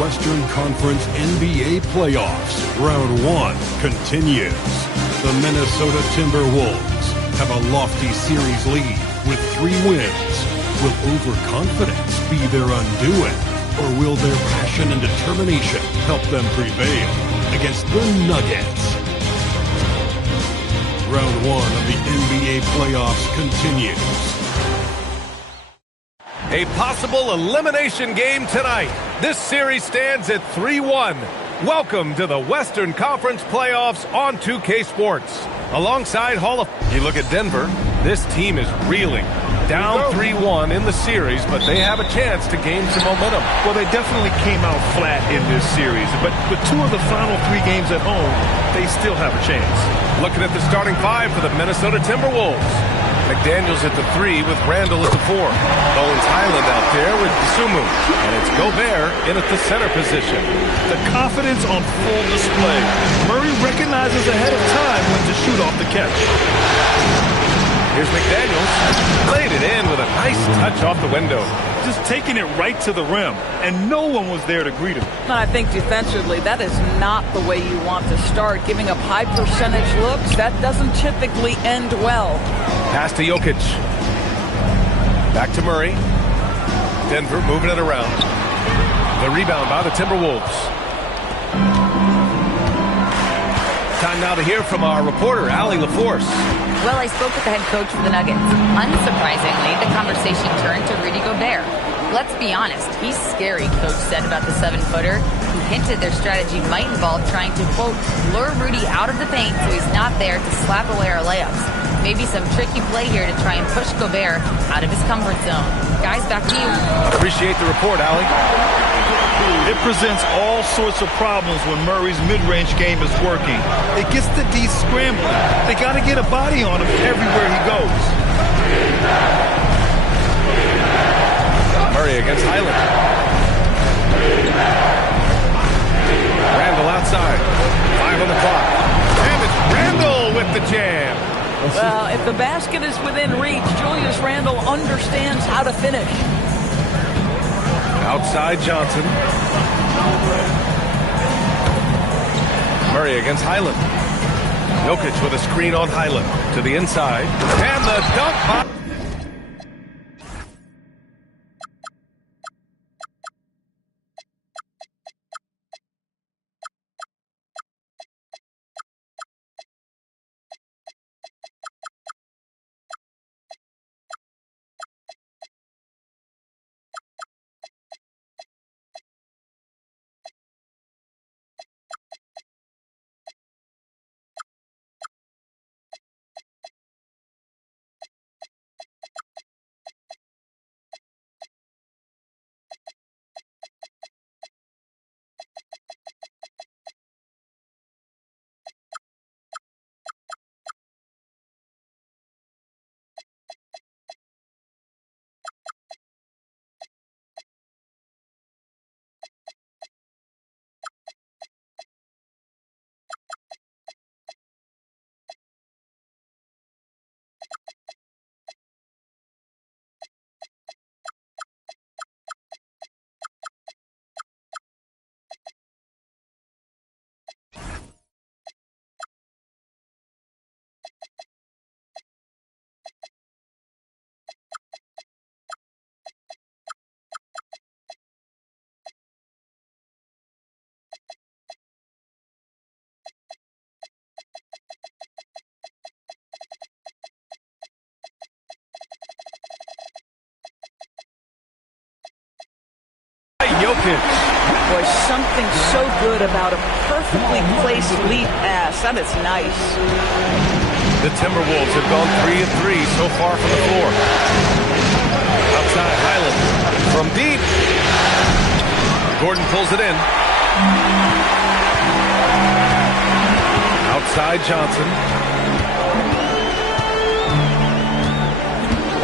Western Conference NBA playoffs. Round 1 continues. The Minnesota Timberwolves have a lofty series lead with 3 wins. Will overconfidence be their undoing, or will their passion and determination help them prevail against the Nuggets? Round 1 of the NBA playoffs continues. A possible elimination game tonight. This series stands at 3-1. Welcome to the Western Conference Playoffs on 2K Sports. Alongside Hall of... You look at Denver. This team is reeling. Down 3-1 in the series, but they have a chance to gain some momentum. Well, they definitely came out flat in this series, but with 2 of the final 3 games at home, they still have a chance. Looking at the starting 5 for the Minnesota Timberwolves. McDaniels at the 3 with Randall at the 4. Bones Highland out there with Sumu. And it's Gobert in at the center position. The confidence on full display. Murray recognizes ahead of time when to shoot off the catch. Here's McDaniels. Laid it in with a nice touch off the window. Just taking it right to the rim, and no one was there to greet him. I think defensively, that is not the way you want to start. Giving up high percentage looks, that doesn't typically end well. Pass to Jokic. Back to Murray. Denver moving it around. The rebound by the Timberwolves. Time now to hear from our reporter, Allie LaForce. Well, I spoke with the head coach for the Nuggets. Unsurprisingly, the conversation turned to Rudy Gobert. Let's be honest, he's scary, Coach said about the 7-footer, who hinted their strategy might involve trying to, quote, lure Rudy out of the paint so he's not there to slap away our layups. Maybe some tricky play here to try and push Gobert out of his comfort zone. Guys, back to you. Appreciate the report, Allie. It presents all sorts of problems when Murray's mid-range game is working. It gets the D scrambling. They got to get a body on him everywhere he goes. Murray against Highland. Randall outside. 5 on the clock. And it's Randall with the jam. Well, if the basket is within reach, Julius Randle understands how to finish. Outside Johnson. Murray against Highland. Jokic with a screen on Highland. To the inside. And the dunk by... Jokic. Boy, something so good about a perfectly placed lead pass. That is nice. The Timberwolves have gone 3 of 3 so far from the floor. Outside Highland from deep. Gordon pulls it in. Outside Johnson.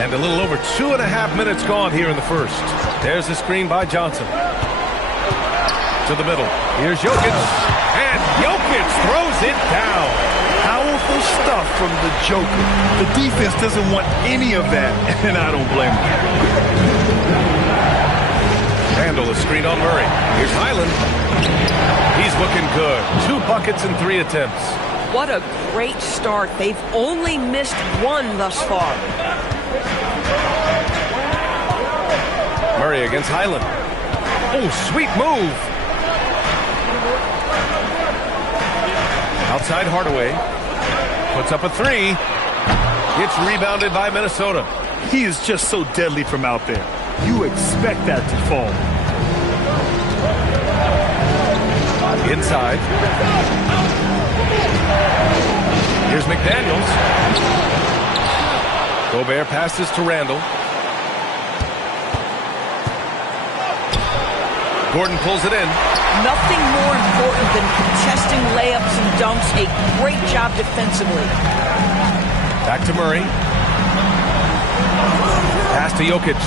And a little over 2.5 minutes gone here in the first. There's the screen by Johnson. To the middle. Here's Jokic. And Jokic throws it down. Powerful stuff from the Joker. The defense doesn't want any of that, and I don't blame them. And Randall, a screen on Murray. Here's Highland. He's looking good. 2 buckets in 3 attempts. What a great start. They've only missed 1 thus far. Murray against Highland. Oh, sweet move. Outside Hardaway. Puts up a 3. It's rebounded by Minnesota. He is just so deadly from out there. You expect that to fall. Inside. Here's McDaniels. Gobert passes to Randall. Gordon pulls it in. Nothing more important than contesting layups and dunks. A great job defensively. Back to Murray. Pass to Jokic.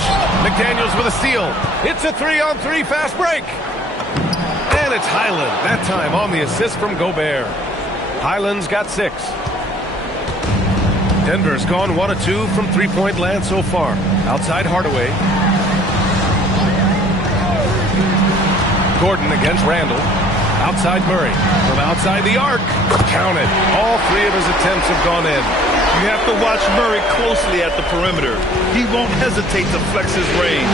McDaniels with a steal. It's a 3-on-3 fast break. And it's Highland. That time on the assist from Gobert. Highland's got 6. Denver's gone 1 of 2 from 3-point land so far. Outside Hardaway. Gordon against Randall. Outside Murray. From outside the arc. Counted. All 3 of his attempts have gone in. You have to watch Murray closely at the perimeter. He won't hesitate to flex his range.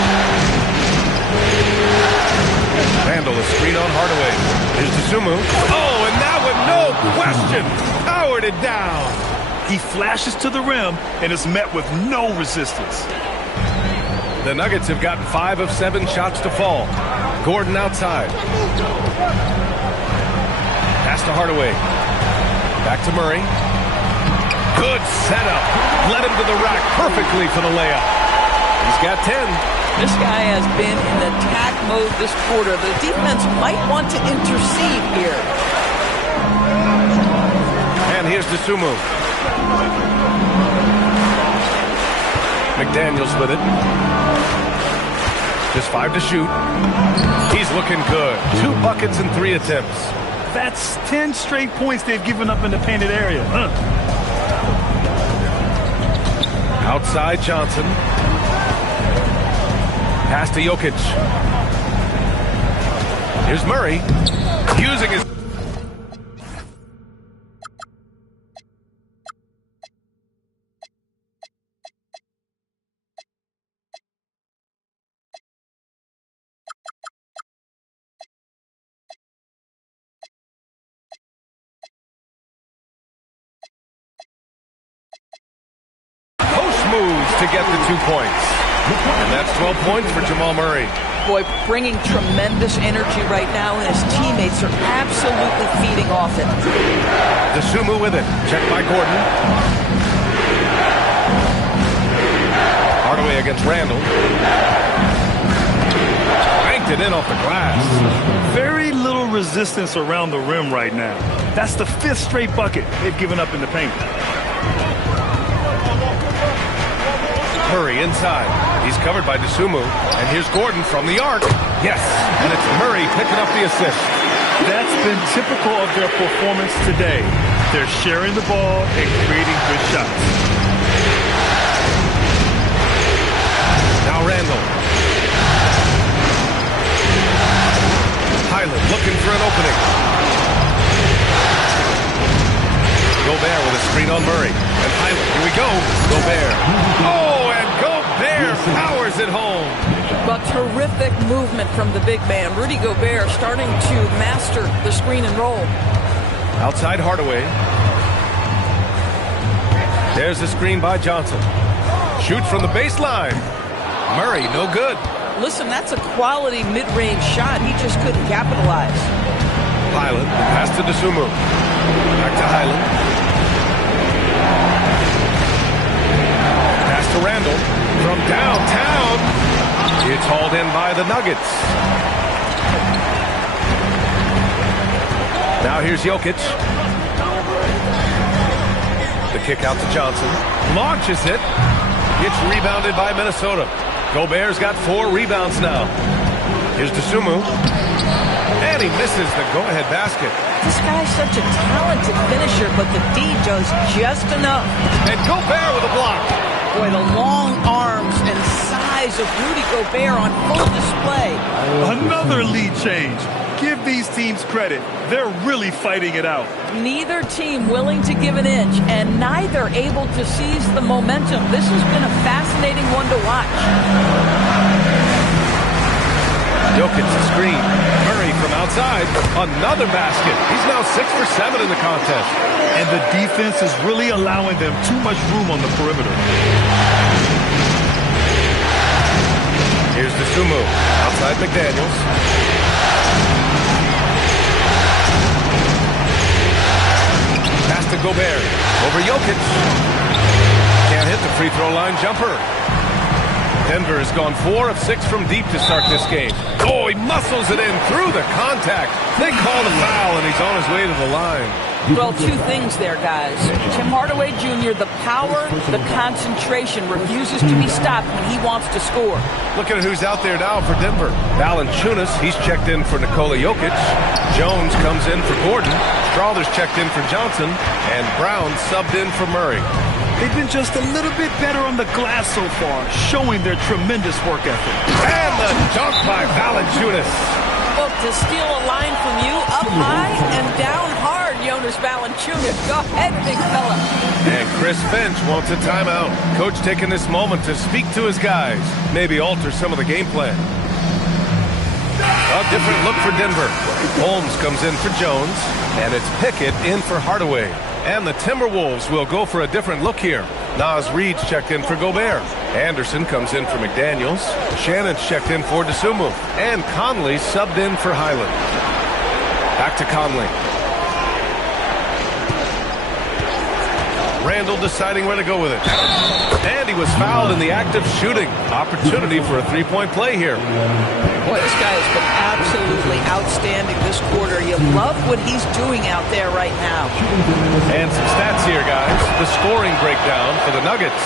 Randall, a screen on Hardaway. Here's Dosunmu. Oh, and that one, no question, powered it down. He flashes to the rim and is met with no resistance. The Nuggets have gotten 5 of 7 shots to fall. Gordon outside. Pass to Hardaway. Back to Murray. Good setup. Led him to the rack perfectly for the layup. He's got 10. This guy has been in attack mode this quarter. The defense might want to intercede here. And here's Dosunmu. McDaniels with it. Just 5 to shoot. He's looking good. 2 buckets in 3 attempts. That's 10 straight points they've given up in the painted area. Outside Johnson. Pass to Jokic. Here's Murray. Using his... moves to get the 2 points. And that's 12 points for Jamal Murray. Boy, bringing tremendous energy right now, and his teammates are absolutely feeding off it. Dosunmu with it. Checked by Gordon. Hardaway against Randall. Banked it in off the glass. Very little resistance around the rim right now. That's the 5th straight bucket they've given up in the paint. Murray inside. He's covered by Dosunmu. And here's Gordon from the arc. Yes, and it's Murray picking up the assist. That's been typical of their performance today. They're sharing the ball and creating good shots. Now Randall. Highland looking for an opening. Gobert with a screen on Murray. And Highland, here we go. Gobert. Oh, and Gobert powers it home. But terrific movement from the big man. Rudy Gobert starting to master the screen and roll. Outside Hardaway. There's the screen by Johnson. Shoots from the baseline. Murray, no good. Listen, that's a quality mid-range shot. He just couldn't capitalize. Highland, pass to Dosunmu. Back to Highland. Pass to Randall. From downtown. It's hauled in by the Nuggets. Now here's Jokic. The kick out to Johnson. Launches it. It's rebounded by Minnesota. Gobert's got 4 rebounds now. Here's Dosunmu. And he misses the go-ahead basket. This guy's such a talented finisher, but the D does just enough. And Gobert with a block. Boy, the long arms and size abilities of Rudy Gobert on full display. Another lead change. Give these teams credit. They're really fighting it out. Neither team willing to give an inch, and neither able to seize the momentum. This has been a fascinating one to watch. Jokic the screen. Murray from outside. Another basket. He's now 6 for 7 in the contest. And the defense is really allowing them too much room on the perimeter. Here's the Sumu. Outside McDaniels. Pass to Gobert. Over Jokic. Can't hit the free throw line jumper. Denver has gone 4 of 6 from deep to start this game. Oh, he muscles it in through the contact. They call the foul, and he's on his way to the line. Well, two things there, guys. Tim Hardaway Jr., the power, the concentration, refuses to be stopped when he wants to score. Look at who's out there now for Denver. Valanciunas, he's checked in for Nikola Jokic. Jones comes in for Gordon. Strawther's checked in for Johnson. And Brown subbed in for Murray. They've been just a little bit better on the glass so far, showing their tremendous work ethic. And the dunk by Valanciunas. Look, to steal a line from you, up high and down hard, Jonas Valanciunas. Go ahead, big fella. And Chris Finch wants a timeout. Coach taking this moment to speak to his guys. Maybe alter some of the game plan. A different look for Denver. Holmes comes in for Jones. And it's Pickett in for Hardaway. And the Timberwolves will go for a different look here. Naz Reid's checked in for Gobert. Anderson comes in for McDaniels. Shannon's checked in for Dosunmu. And Conley subbed in for Highland. Back to Conley. Randall deciding where to go with it. And he was fouled in the act of shooting. Opportunity for a three-point play here. Boy, this guy has been absolutely outstanding this quarter. You love what he's doing out there right now. And some stats here, guys. The scoring breakdown for the Nuggets.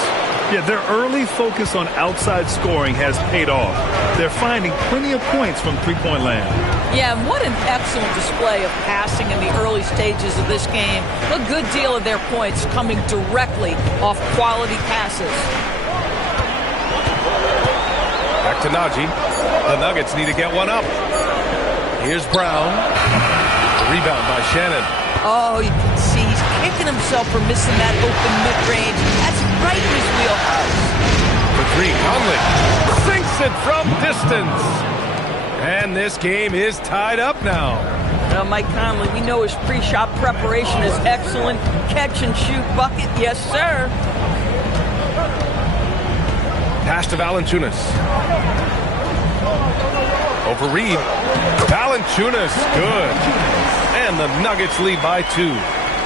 Yeah, their early focus on outside scoring has paid off. They're finding plenty of points from three-point land. Yeah, and what an excellent display of passing in the early stages of this game. A good deal of their points coming directly off quality passes. Back to Najee. The Nuggets need to get one up. Here's Brown. Rebound by Shannon. Oh, you can see he's kicking himself for missing that open mid-range. That's right in his wheelhouse. For three, Conley sinks it from distance. And this game is tied up now. Now, Mike Conley, we know his pre-shot preparation is excellent. Catch and shoot bucket, yes, sir. Pass to Valanciunas. Over Reed. Valanciunas, good. And the Nuggets lead by 2.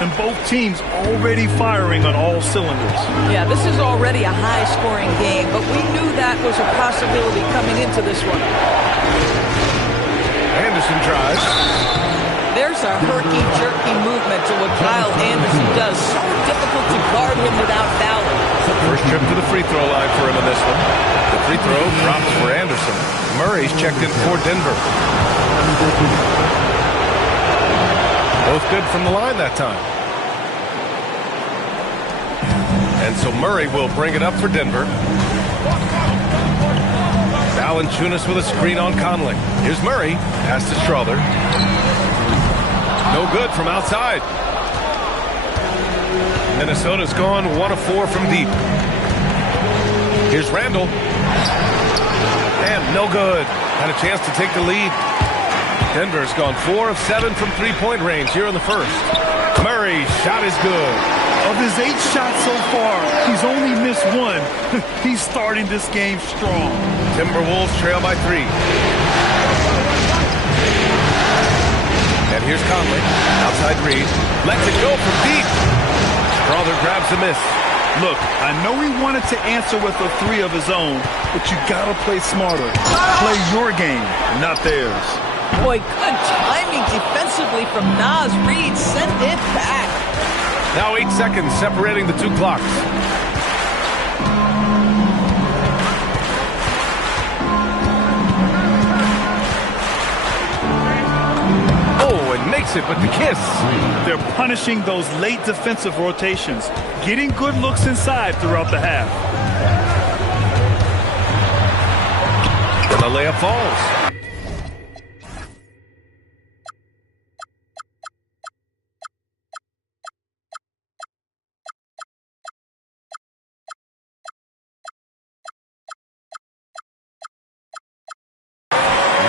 And both teams already firing on all cylinders. Yeah, this is already a high-scoring game, but we knew that was a possibility coming into this one. Anderson drives. There's a herky-jerky movement to what Kyle Anderson does. So difficult to guard him without fouling. First trip to the free throw line for him in this one. The free throw drops for Anderson. Murray's checked in for Denver. Both good from the line that time. And so Murray will bring it up for Denver. Valanciunas with a screen on Conley. Here's Murray. Pass to Strawther. No good from outside. Minnesota's gone 1 of 4 from deep. Here's Randall. And no good. Had a chance to take the lead. Denver's gone 4 of 7 from three-point range here in the first. Murray's shot is good. Of his 8 shots so far, he's only missed 1. He's starting this game strong. Timberwolves trail by 3. And here's Conley. Outside Reed. Lets it go from deep. Strawther grabs the miss. Look, I know he wanted to answer with a 3 of his own, but you gotta play smarter. Play your game, not theirs. Boy, good timing defensively from Naz Reid. Send it back. Now 8 seconds separating the 2 clocks. Oh, and makes it with the kiss. They're punishing those late defensive rotations, getting good looks inside throughout the half. layup falls.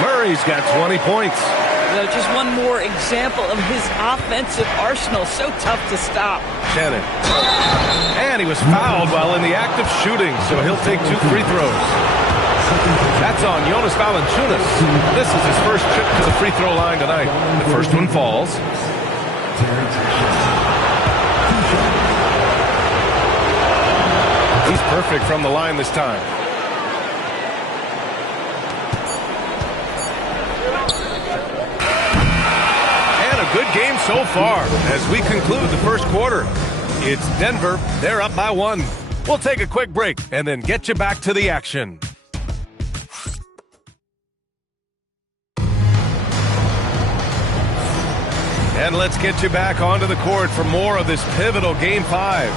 Murray's got 20 points. Just one more example of his offensive arsenal. So tough to stop. Shannon. And he was fouled while in the act of shooting, so he'll take 2 free throws. That's on Jonas Valanciunas. This is his first trip to the free throw line tonight. The first one falls. He's perfect from the line this time. Good game so far as we conclude the first quarter. It's Denver. They're up by 1. We'll take a quick break and then get you back to the action. And let's get you back onto the court for more of this pivotal Game 5.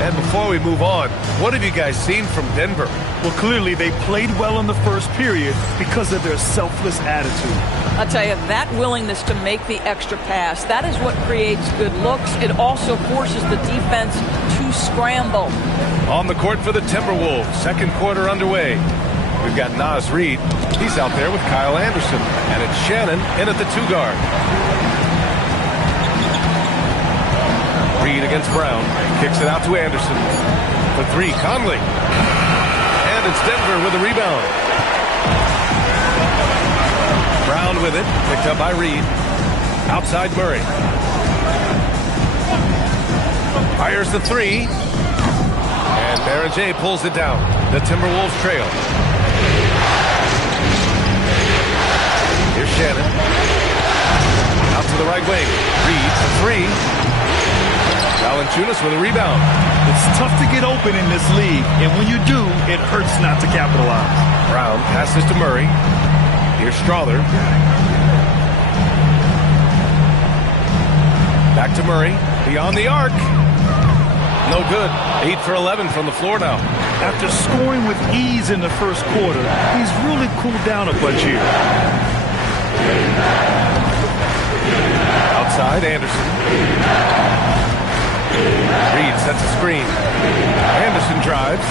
And before we move on, what have you guys seen from Denver? Well, clearly they played well in the first period because of their selfless attitude. I'll tell you, that willingness to make the extra pass, that is what creates good looks. It also forces the defense to scramble. On the court for the Timberwolves, second quarter underway. We've got Naz Reid. He's out there with Kyle Anderson. And it's Shannon in at the 2 guard. Reid against Brown. Kicks it out to Anderson. For 3, Conley. And it's Denver with a rebound. Brown with it. Picked up by Reid. Outside Murray. Fires the 3. And Baron J pulls it down. The Timberwolves trail. Here's Shannon. Out to the right wing. Reid for 3. Valanciunas with a rebound. It's tough to get open in this league, and when you do, it hurts not to capitalize. Brown passes to Murray. Here's Strother. Back to Murray. Beyond the arc. No good. 8 for 11 from the floor now. After scoring with ease in the first quarter, he's really cooled down a bunch here. Outside, Anderson. Reid sets a screen. Anderson drives.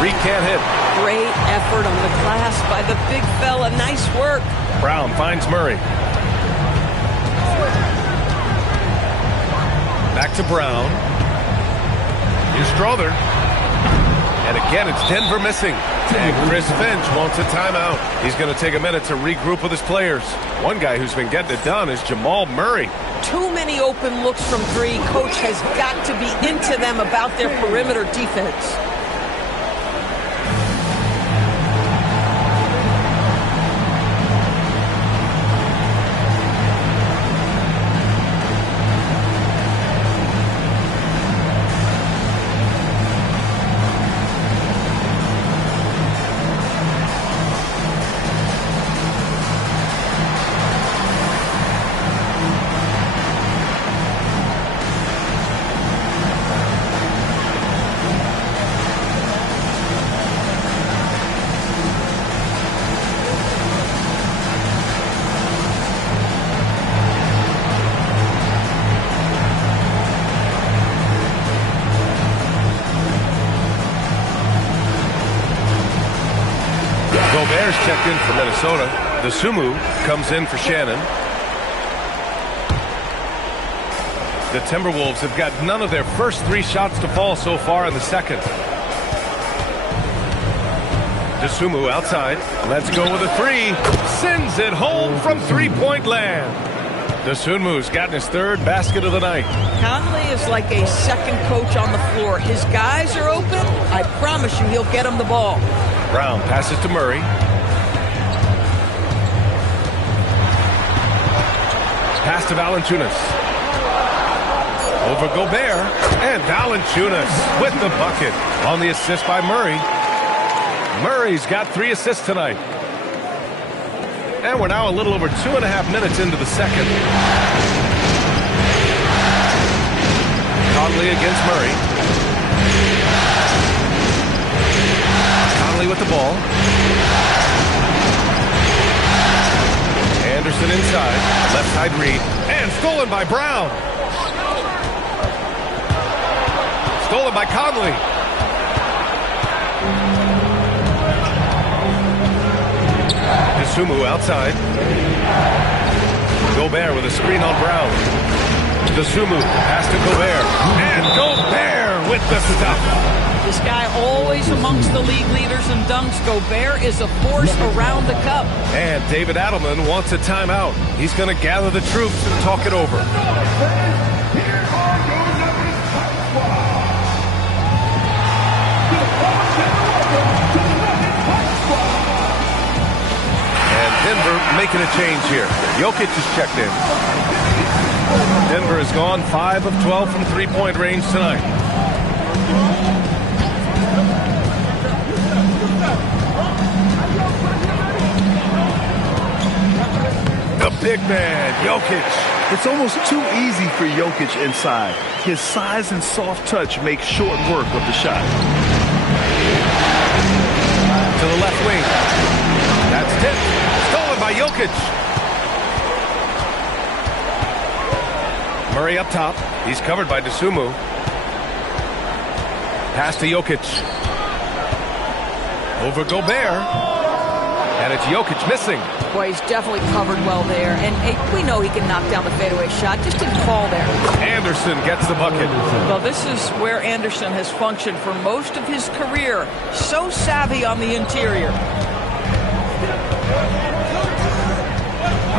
Reid can't hit. Great effort on the glass by the big fella. Nice work. Brown finds Murray. Back to Brown. Here's Strother. And again, it's Denver missing. And Chris Finch wants a timeout. He's going to take a minute to regroup with his players. One guy who's been getting it done is Jamal Murray. Too many open looks from 3. Coach has got to be into them about their perimeter defense. Gobert's checked in for Minnesota. Dosunmu comes in for Shannon. The Timberwolves have got none of their first 3 shots to fall so far in the second. Dosunmu outside. Let's go with a 3. Sends it home from 3-point land. Dosunmu's gotten his 3rd basket of the night. Conley is like a second coach on the floor. His guys are open. I promise you he'll get them the ball. Brown passes to Murray. Pass to Valanciunas. Over Gobert. And Valanciunas with the bucket on the assist by Murray. Murray's got 3 assists tonight. And we're now a little over 2.5 minutes into the second. Conley against Murray. Conley with the ball. Anderson inside. Left side read. And stolen by Brown. Stolen by Conley. Dosunmu outside. Gobert with a screen on Brown. Dosunmu pass to Gobert. And Gobert with the stuff. This guy always amongst the league leaders in dunks. Gobert is a force around the cup. And David Adelman wants a timeout. He's going to gather the troops and talk it over. And Denver making a change here. Jokic is checked in. Denver has gone 5 of 12 from three-point range tonight. The big man, Jokic. It's almost too easy for Jokic inside. His size and soft touch make short work of the shot. To the left wing. That's tipped. Stolen by Jokic. Murray up top. He's covered by Dosunmu. Pass to Jokic. Over Gobert. And it's Jokic missing. Boy, he's definitely covered well there. And hey, we know he can knock down the fadeaway shot. Just didn't fall there. Anderson gets the bucket. Well, this is where Anderson has functioned for most of his career. So savvy on the interior.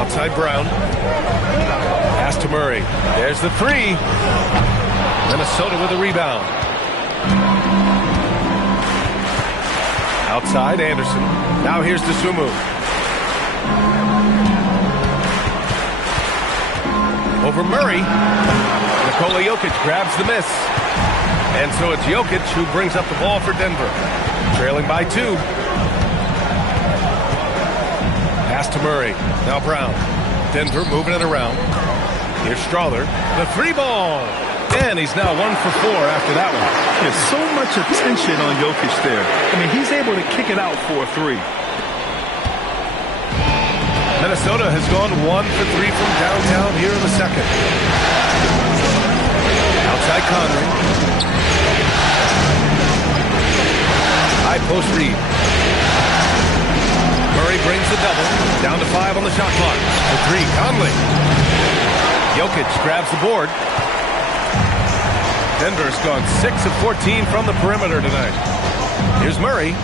Outside Brown. Pass to Murray. There's the three. Minnesota with a rebound. Outside Anderson. Now here's Dosunmu. Over Murray. Nikola Jokic grabs the miss. And so it's Jokic who brings up the ball for Denver. Trailing by 2. Pass to Murray. Now Brown. Denver moving it around. Here's Strawther. The 3-ball. And he's now 1 for 4 after that one. There's so much attention on Jokic there. I mean, he's able to kick it out for a 3. Minnesota has gone 1 for 3 from downtown here in the second. Outside Conley. High post read. Murray brings the double. Down to 5 on the shot clock. The 3, Conley. Jokic grabs the board. Denver's gone 6 of 14 from the perimeter tonight. Here's Murray.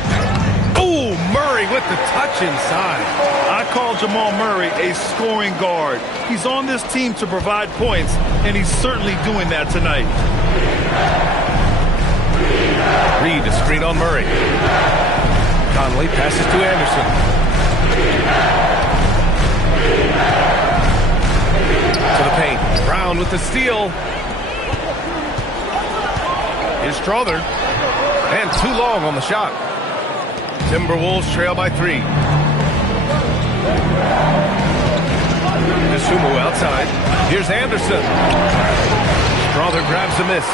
Oh, Murray with the touch inside. I call Jamal Murray a scoring guard. He's on this team to provide points, and he's certainly doing that tonight. Reed to screen on Murray. Conley passes to Anderson. To the paint. Brown with the steal. Here's Strawther. And too long on the shot. Timberwolves trail by 3. Dosunmu outside. Here's Anderson. Strawther grabs the miss.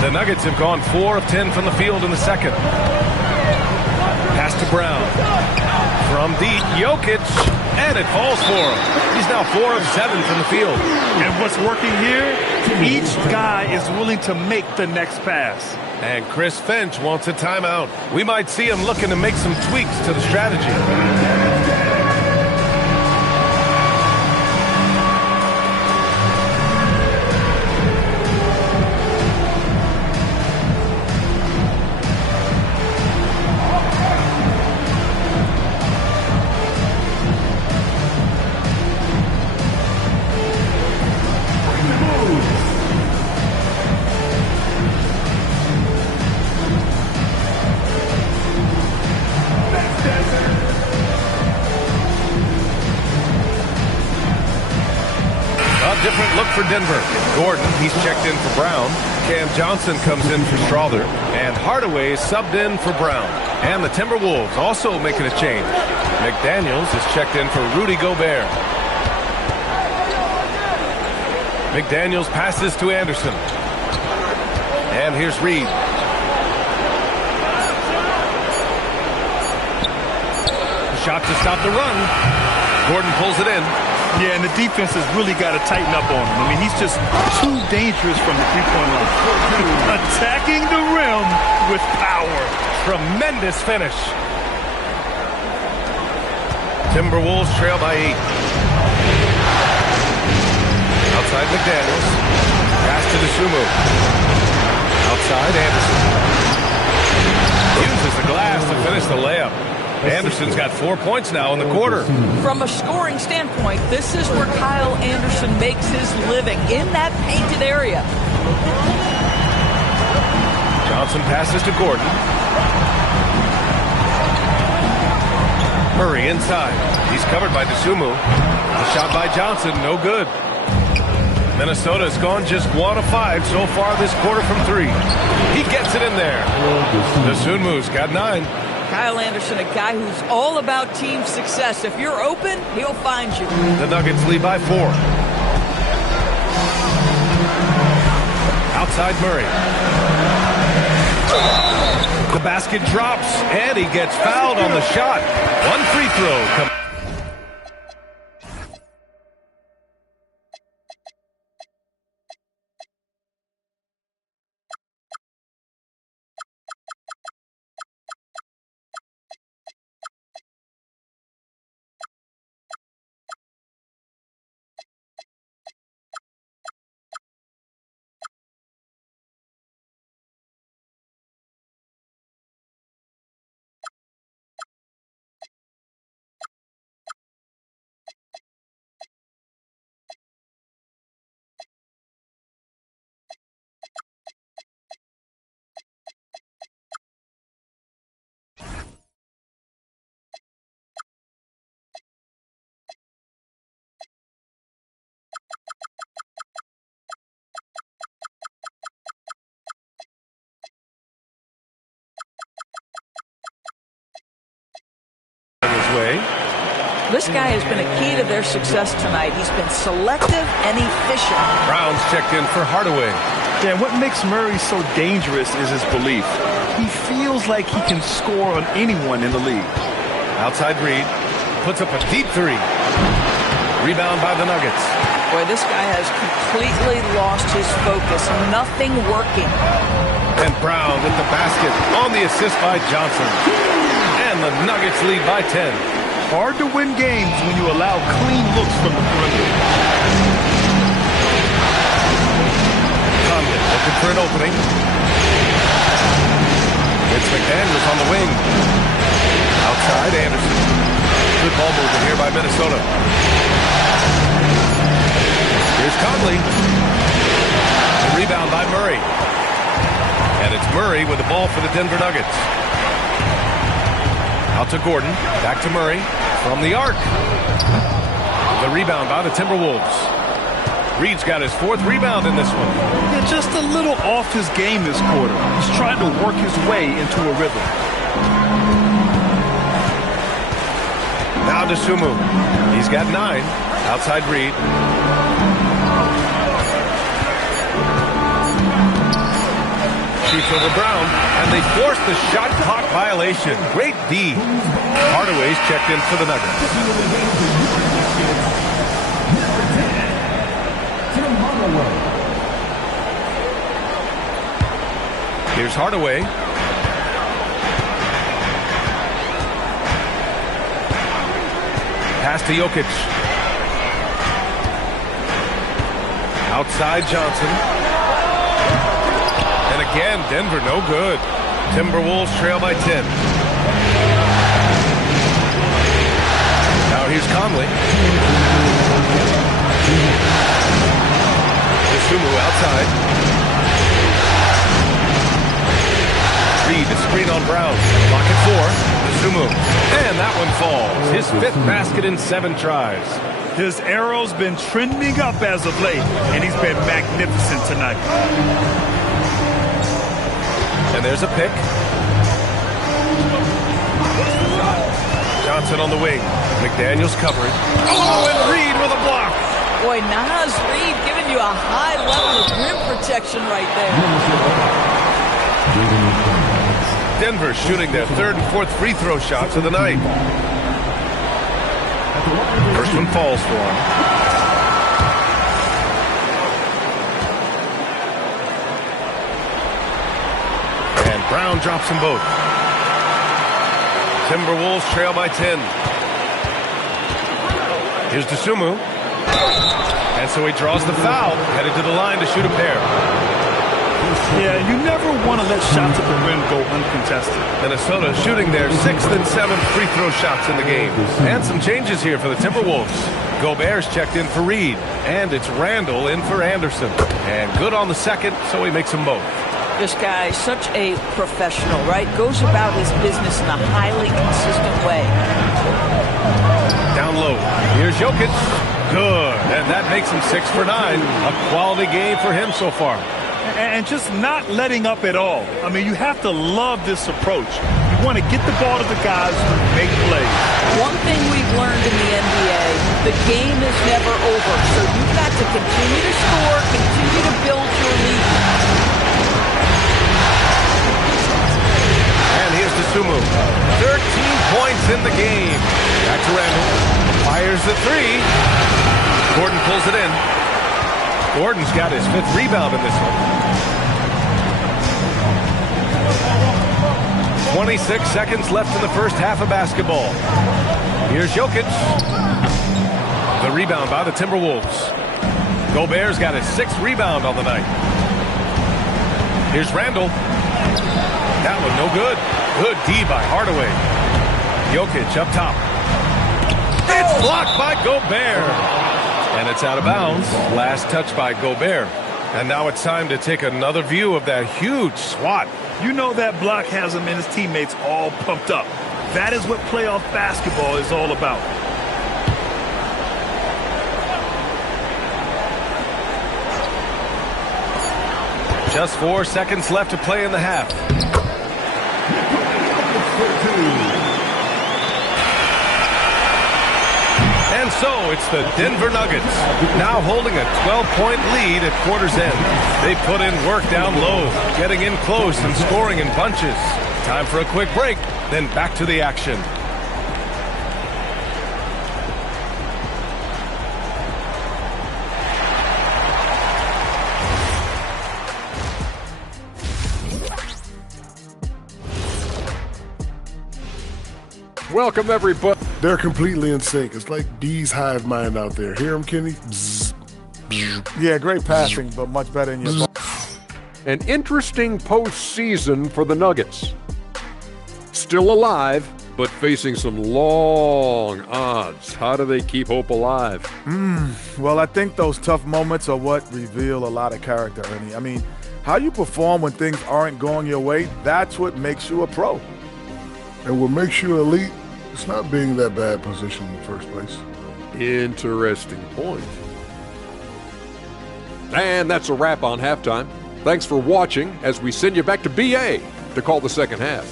The Nuggets have gone 4 of 10 from the field in the second. Pass to Brown. From deep, Jokic. And it falls for him. He's now 4 of 7 from the field. And what's working here? Each guy is willing to make the next pass. And Chris Finch wants a timeout. We might see him looking to make some tweaks to the strategy. Different look for Denver. Gordon, he's checked in for Brown. Cam Johnson comes in for Strawther. And Hardaway is subbed in for Brown. And the Timberwolves also making a change. McDaniels is checked in for Rudy Gobert. McDaniels passes to Anderson. And here's Reed. shot to stop the run. Gordon pulls it in. Yeah, and the defense has really got to tighten up on him. I mean, he's just too dangerous from the three-point line. Attacking the rim with power. Tremendous finish. Timberwolves trail by 8. Outside McDaniels. Pass to DeSumo. Outside Anderson. Uses the glass to finish the layup. Anderson's got 4 points now in the quarter. From a scoring standpoint, this is where Kyle Anderson makes his living, in that painted area. Johnson passes to Gordon. Murray inside. He's covered by DeSumo. A shot by Johnson, no good. Minnesota's gone just 1 of 5 so far this quarter from 3. He gets it in there. DeSumo's got 9. Kyle Anderson, a guy who's all about team success. If you're open, he'll find you. The Nuggets lead by 4. Outside Murray. The basket drops, and he gets fouled on the shot. 1 free throw. Way. This guy has been a key to their success tonight. He's been selective and efficient. Brown's checked in for Hardaway. Yeah, what makes Murray so dangerous is his belief. He feels like he can score on anyone in the league. Outside Reed puts up a deep 3. Rebound by the Nuggets. Boy, this guy has completely lost his focus. Nothing working. And Brown with the basket on the assist by Johnson. And the Nuggets lead by 10. Hard to win games when you allow clean looks from the perimeter. Condon looking for an opening. It's McDaniels on the wing. Outside Anderson. Good ball movement here by Minnesota. Here's Conley. The rebound by Murray. And it's Murray with the ball for the Denver Nuggets. Out to Gordon, back to Murray, from the arc. The rebound by the Timberwolves. Reed's got his 4th rebound in this one. Yeah, just a little off his game this quarter. He's trying to work his way into a rhythm. Now DeSumo. He's got 9. Outside Reed. Shoots over Brown, and they force the shot clock violation. Great D. Hardaway's checked in for the Nuggets. Here's Hardaway. Pass to Jokic. Outside Johnson. And again, Denver no good. Timberwolves trail by 10. Now here's Conley. DeSumo outside. Reed to screen on Brown. Pocket 4. DeSumo. And that one falls. His 5th basket in 7 tries. His arrow's been trending up as of late, and he's been magnificent tonight. And there's a pick. Johnson on the wing. McDaniels covering. Oh, and Reed with a block. Boy, Naz Reid giving you a high level of rim protection right there. Denver shooting their 3rd and 4th free throw shots of the night. First one falls for him. And Brown drops them both. Timberwolves trail by 10. Here's Dosunmu. And so he draws the foul, headed to the line to shoot a pair. Yeah, you never want to let shots at the rim go uncontested. Minnesota shooting their 6th and 7th free throw shots in the game. And some changes here for the Timberwolves. Gobert's checked in for Reed, and it's Randall in for Anderson. And good on the second, so he makes them both. This guy is such a professional, right? Goes about his business in a highly consistent way. Down low. Here's Jokic. Good. And that makes him 6 for 9. A quality game for him so far. And just not letting up at all. I mean, you have to love this approach. You want to get the ball to the guys who make plays. One thing we've learned in the NBA, the game is never over. So you've got to continue to score, continue to build your lead. And here's Dosunmu. 13 points in the game. Back to Randall. Fires the three. Gordon pulls it in. Gordon's got his 5th rebound in this one. 26 seconds left in the first half of basketball. Here's Jokic. The rebound by the Timberwolves. Gobert's got his 6th rebound on the night. Here's Randall. That one no good. Good D by Hardaway. Jokic up top. It's blocked by Gobert. And it's out of bounds. Last touch by Gobert. And now it's time to take another view of that huge swat. You know that block has him and his teammates all pumped up. That is what playoff basketball is all about. Just 4 seconds left to play in the half. And so it's the Denver Nuggets, now holding a 12-point lead at quarter's end. They put in work down low, getting in close and scoring in bunches. Time for a quick break, then back to the action. Welcome, everybody. They're completely in sync. It's like D's hive mind out there. Hear him, Kenny? Bzz, bzz. Yeah, great passing, but much better in your... An interesting postseason for the Nuggets. Still alive, but facing some long odds. How do they keep hope alive? Well, I think those tough moments are what reveal a lot of character, Ernie. I mean, how you perform when things aren't going your way, that's what makes you a pro. And what makes you elite, it's not being in that bad position in the first place. Interesting point. And that's a wrap on halftime. Thanks for watching as we send you back to BA to call the second half.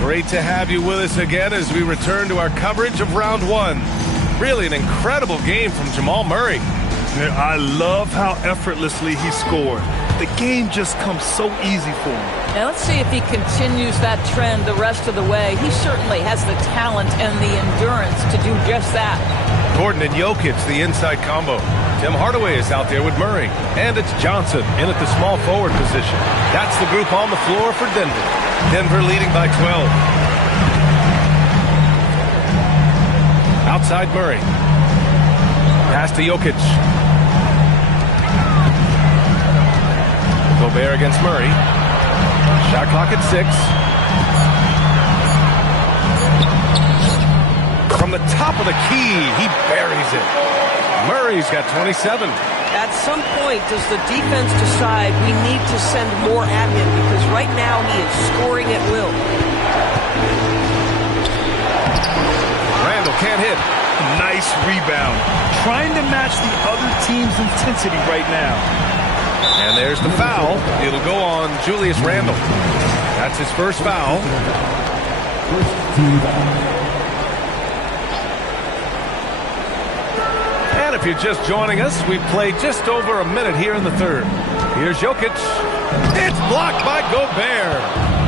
Great to have you with us again as we return to our coverage of round one. Really an incredible game from Jamal Murray. I love how effortlessly he scored. The game just comes so easy for him. Now let's see if he continues that trend the rest of the way. He certainly has the talent and the endurance to do just that. Gordon and Jokic, the inside combo. Tim Hardaway is out there with Murray. And it's Johnson in at the small forward position. That's the group on the floor for Denver. Denver leading by 12. Outside Murray. Pass to Jokic. Gobert against Murray. Shot clock at 6. From the top of the key, he buries it. Murray's got 27. At some point, does the defense decide we need to send more at him? Because right now he is scoring at will. Randall can't hit. Nice rebound. Trying to match the other team's intensity right now. And there's the foul. It'll go on Julius Randle. That's his first foul. if you're just joining us, we've played just over a minute here in the third. Here's Jokic. It's blocked by Gobert.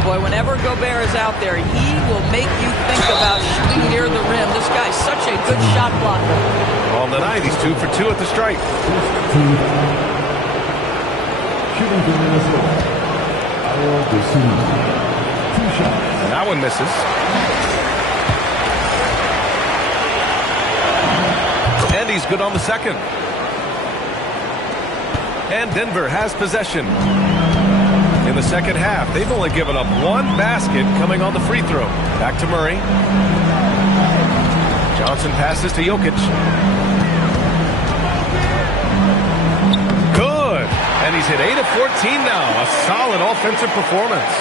Boy, whenever Gobert is out there, he will make you think about shooting near the rim. This guy's such a good shot blocker. On the night, he's 2 for 2 at the stripe. That one misses. And he's good on the second. And Denver has possession. In the second half, they've only given up one basket coming on the free throw. Back to Murray. Johnson passes to Jokic. Good. And he's hit 8 of 14 now. A solid offensive performance.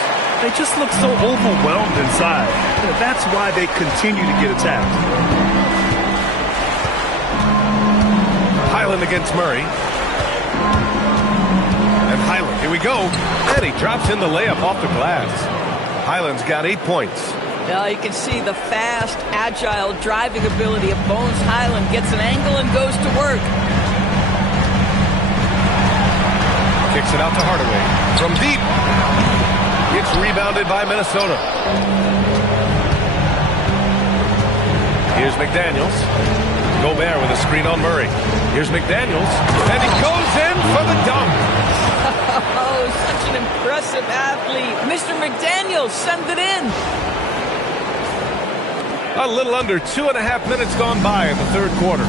They just look so overwhelmed inside. That's why they continue to get attacked. Highland against Murray. And Highland, here we go. And he drops in the layup off the glass. Highland's got 8 points. Now you can see the fast, agile driving ability of Bones Highland. Gets an angle and goes to work. Kicks it out to Hardaway. From deep. It's rebounded by Minnesota. Here's McDaniels. Gobert with a screen on Murray. Here's McDaniels. And he goes in for the dunk. Oh, such an impressive athlete. Mr. McDaniels, send it in. A little under 2.5 minutes gone by in the third quarter.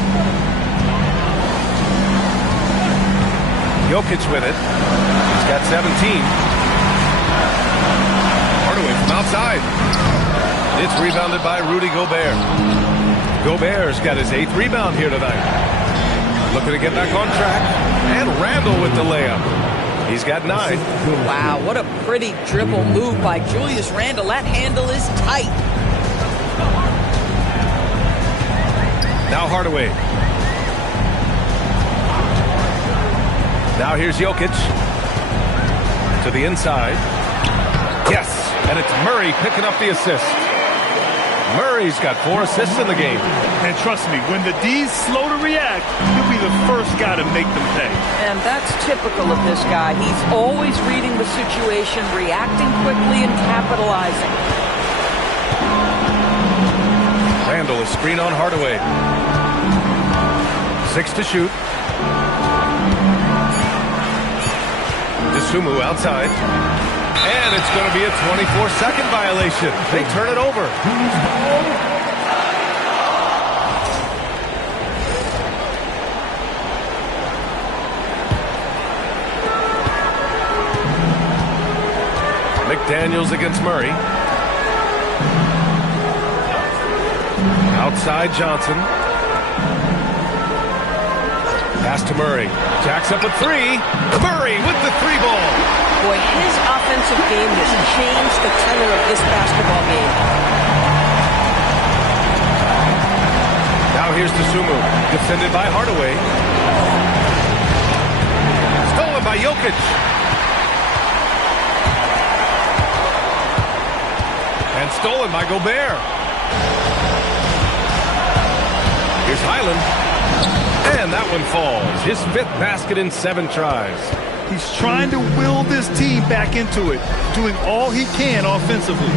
Jokic with it. He's got 17. Hardaway from outside. It's rebounded by Rudy Gobert. Gobert's got his 8th rebound here tonight. Looking to get back on track. And Randle with the layup. He's got 9. Wow, what a pretty dribble move by Julius Randle. That handle is tight. Now Hardaway. Now here's Jokic. To the inside. Yes, and it's Murray picking up the assist. Murray's got 4 assists in the game. And trust me, when the D's slow to react, he'll be the first guy to make them pay. And that's typical of this guy. He's always reading the situation, reacting quickly, and capitalizing. Randle is screen on Hardaway. 6 to shoot. DeSumo outside. And it's going to be a 24-second violation. They turn it over. McDaniels against Murray. Outside Johnson. Pass to Murray. Jacks up with 3. Murray with the 3-ball. Boy, his offensive game has changed the tenor of this basketball game. Now here's DeSumo. Defended by Hardaway. Stolen by Jokic. And stolen by Gobert. Here's Highland. And that one falls. His 5th basket in 7 tries. He's trying to will this team back into it, doing all he can offensively.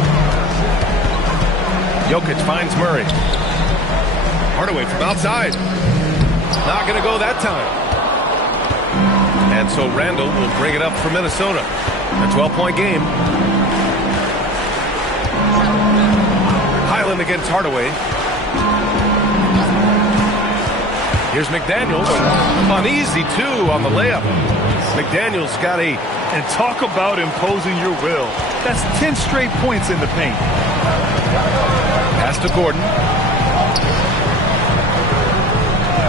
Jokic finds Murray. Hardaway from outside. Not going to go that time. And so Randle will bring it up for Minnesota. A 12-point game. Highland against Hardaway. Here's McDaniels. Uneasy, 2 on the layup. McDaniels got 8. And talk about imposing your will. That's 10 straight points in the paint. Pass to Gordon.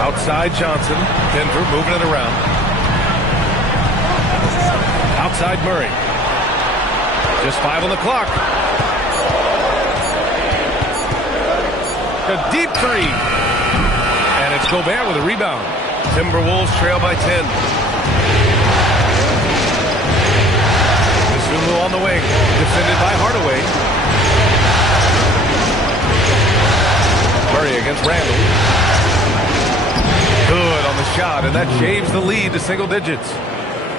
Outside Johnson. Denver moving it around. Outside Murray. Just 5 on the clock. A deep 3. And it's Gobert with a rebound. Timberwolves trail by 10. DeSumo on the wing. Defended by Hardaway. Murray against Randle. Good on and that shaves the lead to single digits.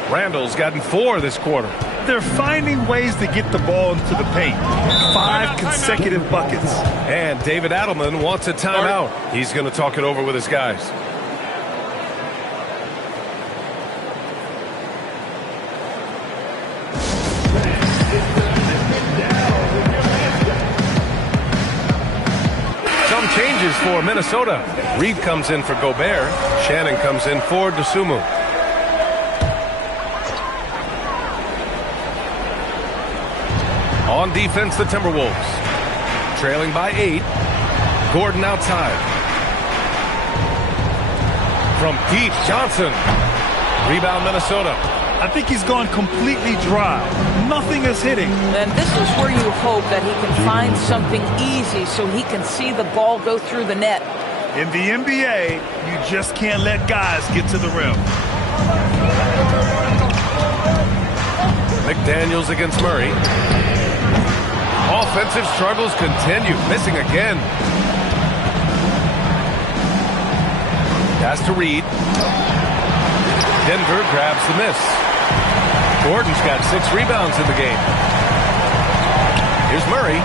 Randall's gotten 4 this quarter. They're finding ways to get the ball into the paint. 5 consecutive buckets. And David Adelman wants a timeout. He's going to talk it over with his guys. Some changes for Minnesota. Reed comes in for Gobert. Shannon comes in for Dosunmu. On defense, the Timberwolves. Trailing by 8. Gordon outside. From deep, Johnson. Rebound, Minnesota. I think he's gone completely dry. Nothing is hitting. And this is where you hope that he can find something easy so he can see the ball go through the net. In the NBA, you just can't let guys get to the rim. McDaniels against Murray. Offensive struggles continue. Missing again. Pass to Reed. Denver grabs the miss. Gordon's got 6 rebounds in the game. Here's Murray.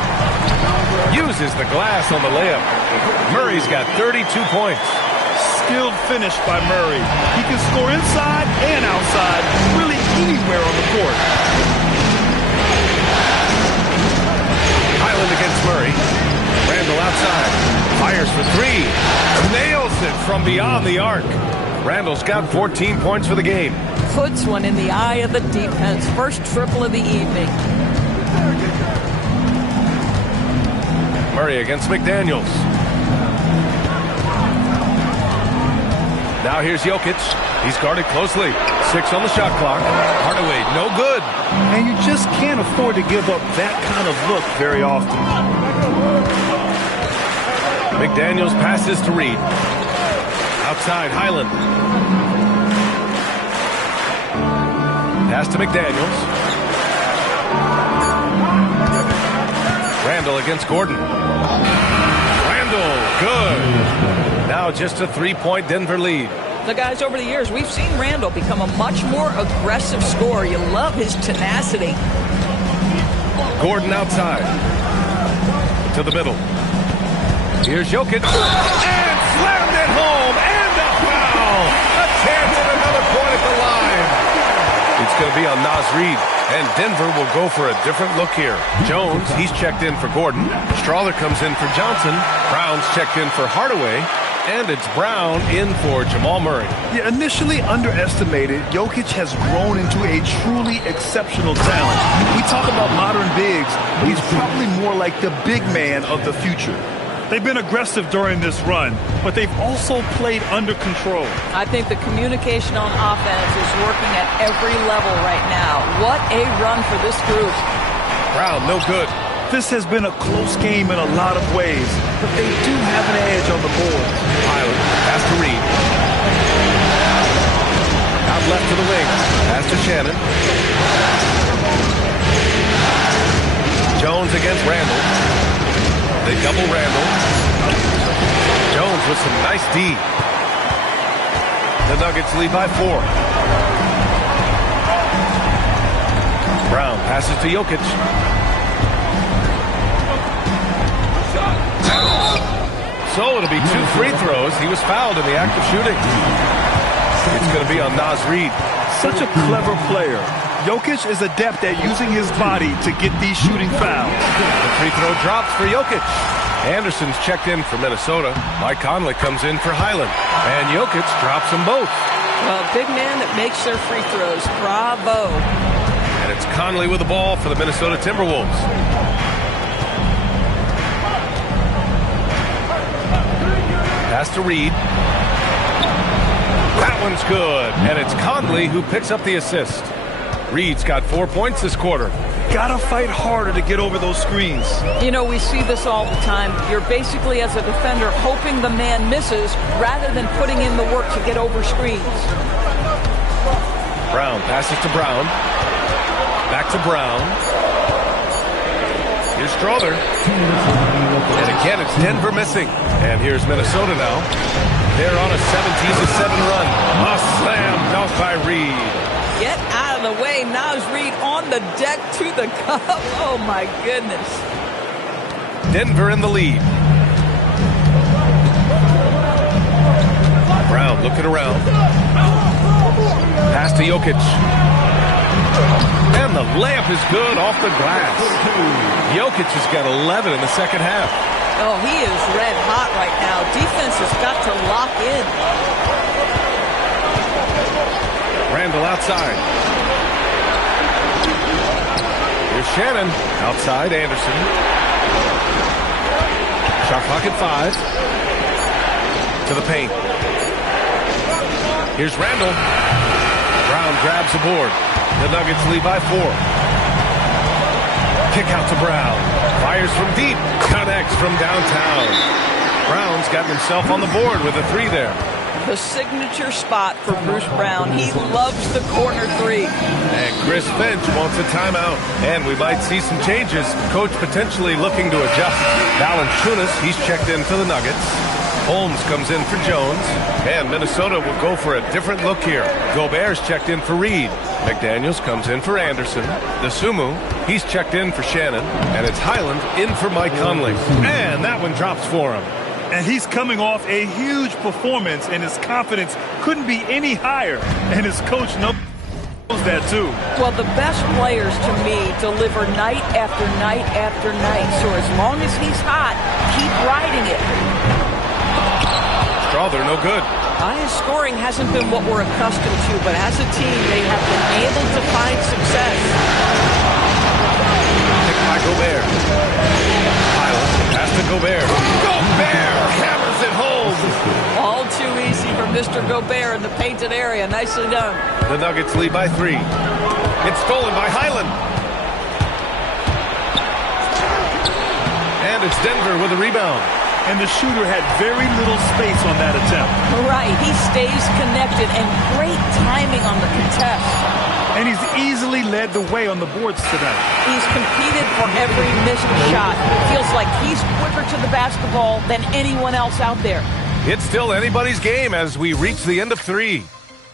Uses the glass on the layup. Murray's got 32 points. Skilled finish by Murray. He can score inside and outside, really anywhere on the court. Highland against Murray. Randall outside. Fires for 3. Nails it from beyond the arc. Randall's got 14 points for the game. Puts one in the eye of the defense. First triple of the evening. Murray against McDaniels. Now here's Jokic. He's guarded closely. 6 on the shot clock. Hardaway, no good. And you just can't afford to give up that kind of look very often. McDaniels passes to Reed. Outside, Highland. Pass to McDaniels. Randall against Gordon. Randall, good. Now just a 3-point Denver lead. The guys, over the years, we've seen Randall become a much more aggressive scorer. You love his tenacity. Gordon outside. To the middle. Here's Jokic. And slammed it home. And a foul. A chance at another point at the line. It's going to be on Naz Reid. And Denver will go for a different look here. Jones, he's checked in for Gordon. Strawther comes in for Johnson. Brown's checked in for Hardaway. And it's Brown in for Jamal Murray. Yeah, initially underestimated, Jokic has grown into a truly exceptional talent. We talk about modern bigs, but he's probably more like the big man of the future. They've been aggressive during this run, but they've also played under control. I think the communication on offense is working at every level right now. What a run for this group. Brown, no good. This has been a close game in a lot of ways, but they do have an edge on the board. Highland, pass to Reed. Out left to the wing. Pass to Shannon. Jones against Randall. They double Randall. Jones with some nice D. The Nuggets lead by 4. Brown passes to Jokic. So it'll be 2 free throws. He was fouled in the act of shooting. It's going to be on Naz Reid. Such a clever player. Jokic is adept at using his body to get these shooting fouls. The free throw drops for Jokic. Anderson's checked in for Minnesota. Mike Conley comes in for Highland. And Jokic drops them both. Well, big man that makes their free throws. Bravo. And it's Conley with the ball for the Minnesota Timberwolves. Pass to Reed. That one's good. And it's Conley who picks up the assist. Reed's got 4 points this quarter. Gotta fight harder to get over those screens. You know, we see this all the time. You're basically, as a defender, hoping the man misses rather than putting in the work to get over screens. Brown passes to Brown. Back to Brown. Here's Strawther. And again, it's Denver missing. And here's Minnesota now. They're on a 17-7 run. A slam dunk by Reed. Get out of the way. Naz Reid on the deck to the cup. Oh, my goodness. Denver in the lead. Brown looking around. Pass to Jokic. And the layup is good off the glass. Jokic has got 11 in the second half. Oh, he is red hot right now. Defense has got to lock in. Randall outside. Here's Shannon. Outside, Anderson. Shot clock at 5. To the paint. Here's Randall. Brown grabs the board. The Nuggets lead by 4. Kick out to Brown. Fires from deep. Connects from downtown. Brown's got himself on the board with a 3 there. The signature spot for Bruce Brown. He loves the corner 3. And Chris Finch wants a timeout. And we might see some changes. Coach potentially looking to adjust. Valanciunas, he's checked in for the Nuggets. Holmes comes in for Jones. And Minnesota will go for a different look here. Gobert's checked in for Reed. McDaniels comes in for Anderson. Dosunmu, he's checked in for Shannon. And it's Highland in for Mike Conley. And that one drops for him. And he's coming off a huge performance, and his confidence couldn't be any higher. And his coach knows that too. Well, the best players to me deliver night after night after night. So as long as he's hot, keep riding it. Strother, no good. His scoring hasn't been what we're accustomed to, but as a team, they have been able to find success. Picked by Gobert. Highland, pass to Gobert. Gobert hammers it home. All too easy for Mr. Gobert in the painted area. Nicely done. The Nuggets lead by 3. It's stolen by Highland. And it's Denver with a rebound. And the shooter had very little space on that attempt. Right, he stays connected, and great timing on the contest. And he's easily led the way on the boards tonight. He's competed for every missed shot. Feels like he's quicker to the basketball than anyone else out there. It's still anybody's game as we reach the end of 3.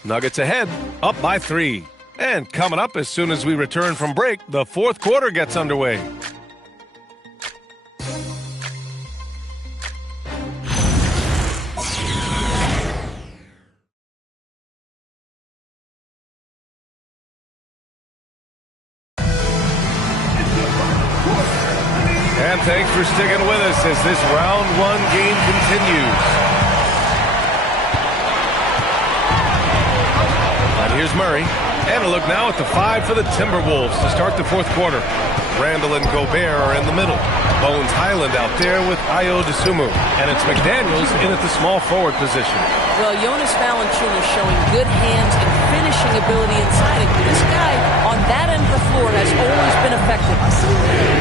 Nuggets ahead, up by 3. And coming up as soon as we return from break, the fourth quarter gets underway. And thanks for sticking with us as this round 1 game continues. And here's Murray. And a look now at the 5 for the Timberwolves to start the fourth quarter. Randall and Gobert are in the middle. Bones Highland out there with Ayo Dosunmu. And it's McDaniels in at the small forward position. Well, Jonas Valanciunas showing good hands and finishing ability inside. And this guy on that end of the floor has always been effective.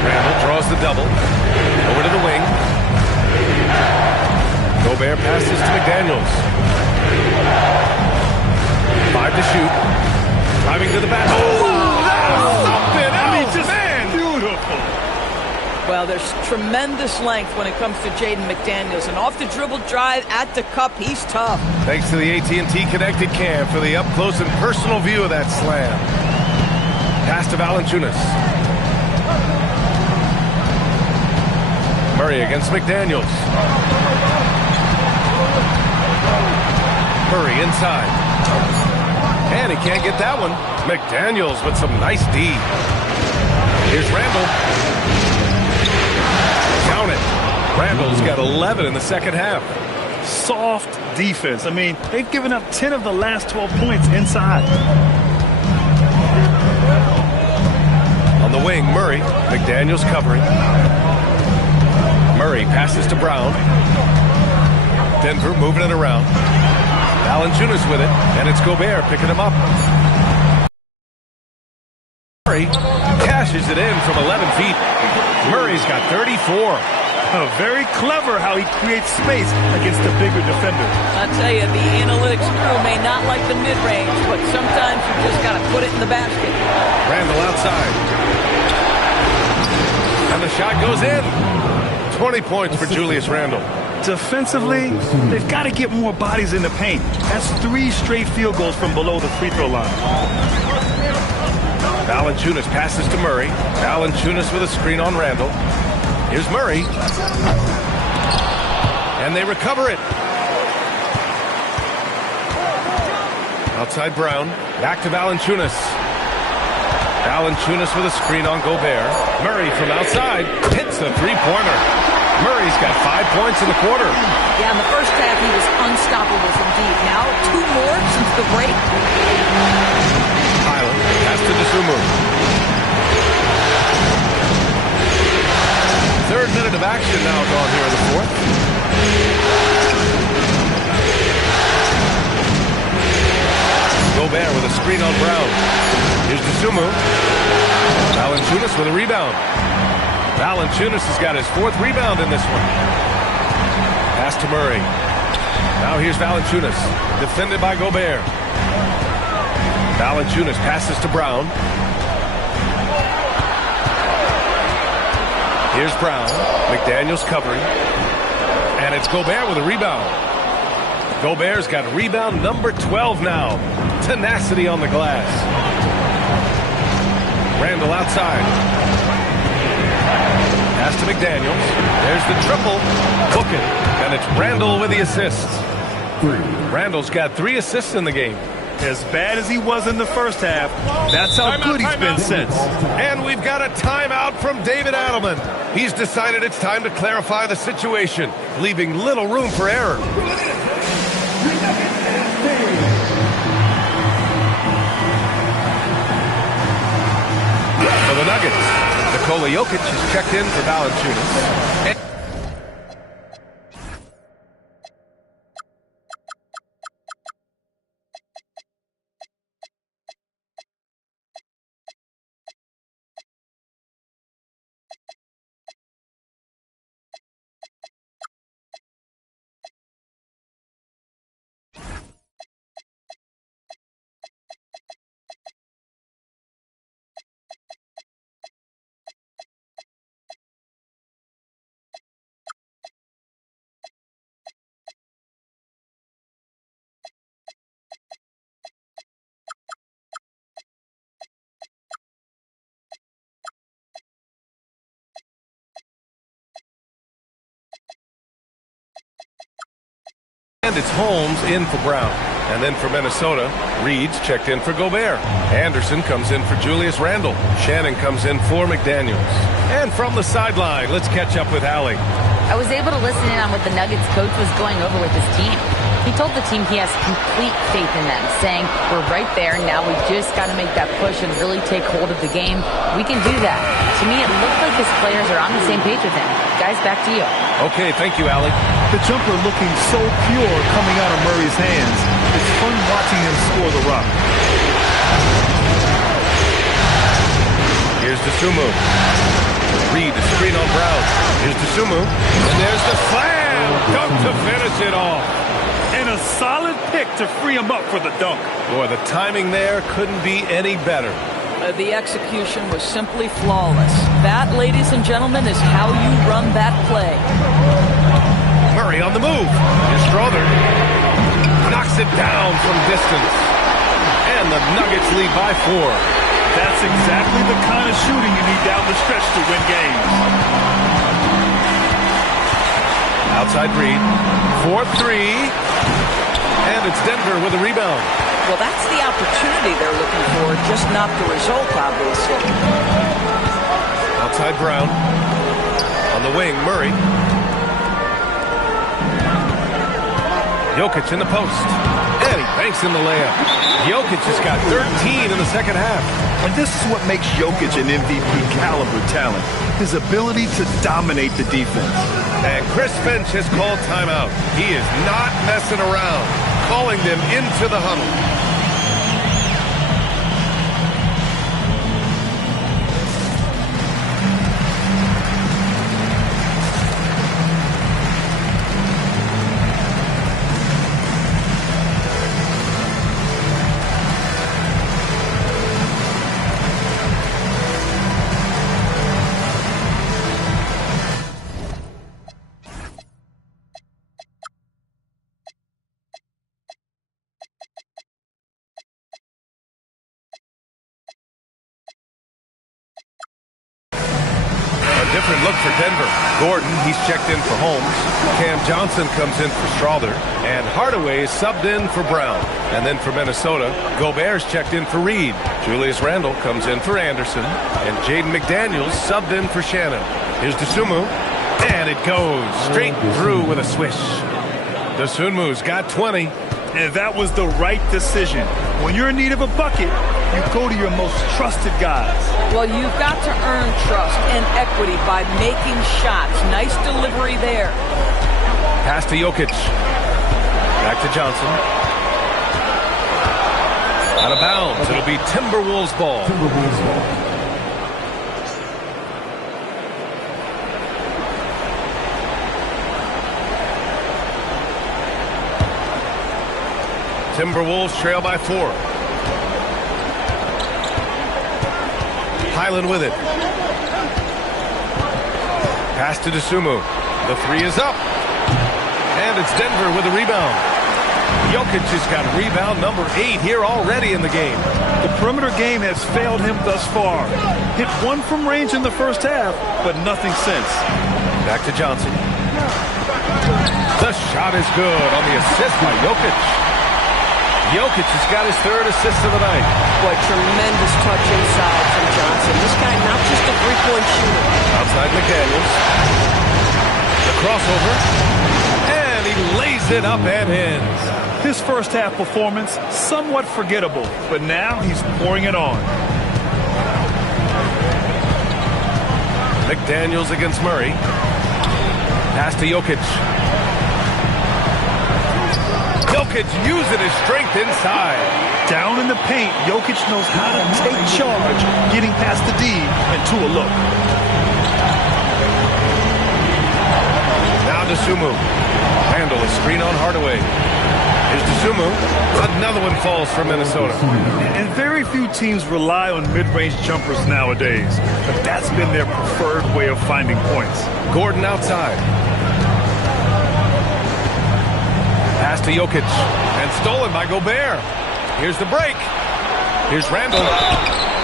Randall draws the double. Over to the wing. Gobert passes to McDaniels. 5 to shoot. Driving to the basket. Oh, that's something else, man. Beautiful. Well, there's tremendous length when it comes to Jaden McDaniels. And off the dribble drive at the cup, he's tough. Thanks to the AT&T Connected Cam for the up-close and personal view of that slam. Pass to Valanciunas. Murray against McDaniels. Murray inside. And he can't get that one. McDaniels with some nice D. Here's Randall. Count it. Randall's got 11 in the second half. Soft defense. I mean, they've given up 10 of the last 12 points inside. On the wing, Murray. McDaniels covering. Murray passes to Brown. Denver moving it around. Valanciunas with it, and it's Gobert picking him up. Murray cashes it in from 11 feet. Murray's got 34. Very clever how he creates space against the bigger defender. I tell you, the analytics crew may not like the mid-range, but sometimes you just got to put it in the basket. Randall outside. And the shot goes in. 20 points for Julius Randle. Defensively, they've got to get more bodies in the paint. That's 3 straight field goals from below the free throw line. Valanciunas passes to Murray. Valanciunas with a screen on Randall. Here's Murray. And they recover it. Outside Brown. Back to Valanciunas. Valanciunas with a screen on Gobert. Murray from outside hits the three-pointer. Murray's got 5 points in the quarter. Yeah, in the first half, he was unstoppable indeed. Now, 2 more since the break. Highland pass to Dosunmu. 3rd minute of action now gone here in the 4th. Gobert with a screen on Brown. Here's Dosunmu. Valanciunas with a rebound. Valanciunas has got his 4th rebound in this one. Pass to Murray. Now here's Valanciunas. Defended by Gobert. Valanciunas passes to Brown. Here's Brown. McDaniels covering. And it's Gobert with a rebound. Gobert's got rebound number 12 now. Tenacity on the glass. Randall outside. Pass to McDaniels. There's the triple. Book it. And it's Randall with the assists. Randall's got 3 assists in the game. As bad as he was in the first half, that's how good he's been since. And we've got a timeout from David Adelman. He's decided it's time to clarify the situation, leaving little room for error. For the Nuggets, Nikola Jokic has checked in for Valanciunas. And it's Holmes in for Brown. And then for Minnesota, Reed's checked in for Gobert. Anderson comes in for Julius Randle. Shannon comes in for McDaniels. And from the sideline, let's catch up with Allie. I was able to listen in on what the Nuggets coach was going over with his team. He told the team he has complete faith in them, saying, we're right there, now we just got to make that push and really take hold of the game. We can do that. To me, it looked like his players are on the same page with him. Guys, back to you. Okay, thank you, Allie. The jumper looking so pure coming out of Murray's hands. It's fun watching him score the rock. Here's Dosunmu. Reed, the screen on Brown. Here's Dosunmu. And there's the slam! Dunk to finish it off. And a solid pick to free him up for the dunk. Boy, the timing there couldn't be any better. The execution was simply flawless. That, ladies and gentlemen, is how you run that play. Murray on the move. Here's Strother. Knocks it down from distance. And the Nuggets lead by 4. That's exactly the kind of shooting you need down the stretch to win games. Outside Reed. 4-3. And it's Denver with a rebound. Well, that's the opportunity they're looking for, just not the result, obviously. Outside Brown. On the wing, Murray. Jokic in the post. And he banks in the layup. Jokic has got 13 in the second half. And this is what makes Jokic an MVP caliber talent. His ability to dominate the defense. And Chris Finch has called timeout. He is not messing around. Calling them into the huddle. Denver. Gordon, he's checked in for Holmes. Cam Johnson comes in for Strawther. And Hardaway is subbed in for Brown. And then for Minnesota, Gobert's checked in for Reed. Julius Randle comes in for Anderson. And Jaden McDaniels subbed in for Shannon. Here's Dosunmu. And it goes straight through with a swish. Dosunmu's got 20. And that was the right decision. When you're in need of a bucket, you go to your most trusted guys. Well, you've got to earn trust and equity by making shots. Nice delivery there. Pass to Jokic. Back to Johnson. Out of bounds. It'll be Timberwolves ball. Timberwolves trail by 4. Highland with it. Pass to Dosunmu. The 3 is up. And it's Denver with a rebound. Jokic has got rebound number 8 here already in the game. The perimeter game has failed him thus far. Hit 1 from range in the first half, but nothing since. Back to Johnson. The shot is good on the assist by Jokic. Jokic has got his 3rd assist of the night. Boy, tremendous touch inside from Johnson. This guy not just a three-point shooter. Outside McDaniels. The crossover. And he lays it up and in. His first half performance, somewhat forgettable, but now he's pouring it on. McDaniels against Murray. Pass to Jokic. Jokic using his strength inside. Down in the paint, Jokic knows how to take charge, getting past the D and to a look. Now Dosunmu. Handle a screen on Hardaway. Here's Dosunmu. Another one falls for Minnesota. And very few teams rely on mid-range jumpers nowadays, but that's been their preferred way of finding points. Gordon outside. Pass to Jokic. And stolen by Gobert. Here's the break. Here's Randle.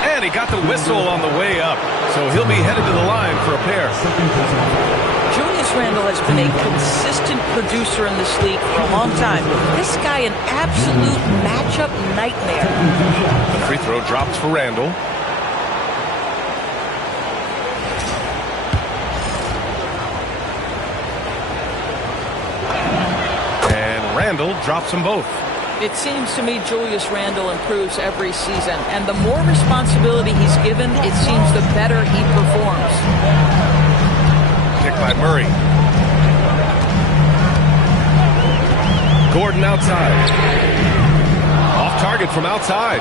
And he got the whistle on the way up. So he'll be headed to the line for a pair. Julius Randle has been a consistent producer in this league for a long time. This guy an absolute matchup nightmare. The free throw drops for Randle. Randle drops them both. It seems to me Julius Randle improves every season, and the more responsibility he's given, it seems the better he performs. Pick by Murray. Gordon outside. Off target from outside.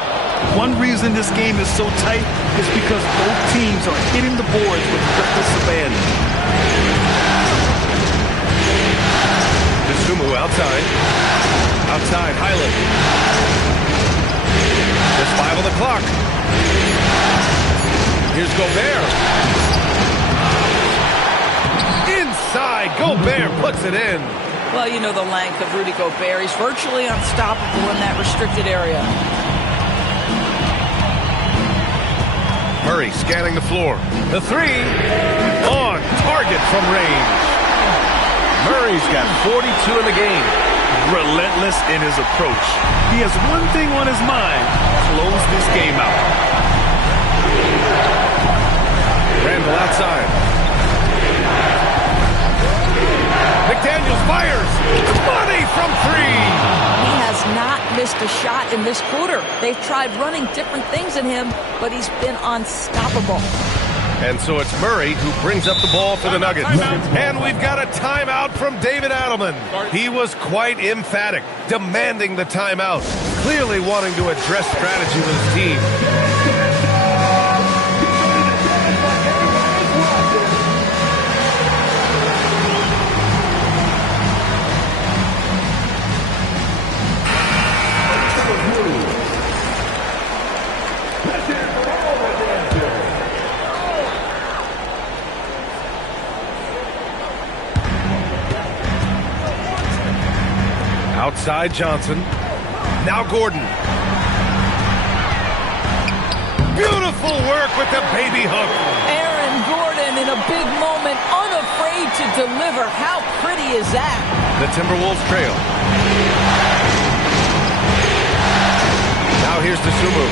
One reason this game is so tight is because both teams are hitting the boards with reckless abandon. Dosunmu outside. Outside, Highland. There's 5 on the clock. Here's Gobert. Inside, Gobert puts it in. Well, you know the length of Rudy Gobert. He's virtually unstoppable in that restricted area. Murray scanning the floor. The 3 on target from range. Murray's got 42 in the game. Relentless in his approach. He has one thing on his mind. Close this game out. Randle outside. McDaniels fires. Money from 3. He has not missed a shot in this quarter. They've tried running different things at him, but he's been unstoppable. And so it's Murray who brings up the ball for the Nuggets. And we've got a timeout from David Adelman. He was quite emphatic, demanding the timeout, clearly wanting to address strategy with his team. Outside Johnson. Now Gordon. Beautiful work with the baby hook. Aaron Gordon in a big moment, unafraid to deliver. How pretty is that? The Timberwolves trail. Now here's the Sumu.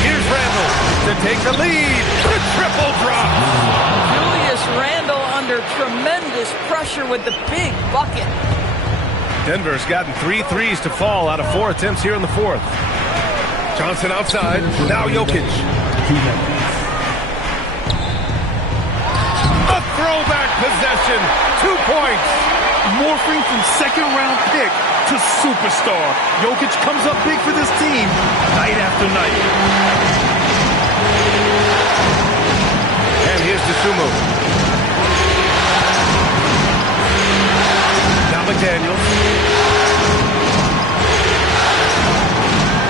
Here's Randle to take the lead. The triple drop. Julius Randle under tremendous pressure with the big bucket. Denver's gotten 3 threes to fall out of 4 attempts here in the fourth. Johnson outside. Now Jokic. A throwback possession. 2 points. Morphing from second-round pick to superstar. Jokic comes up big for this team night after night. And here's Dosunmu. Now McDaniels.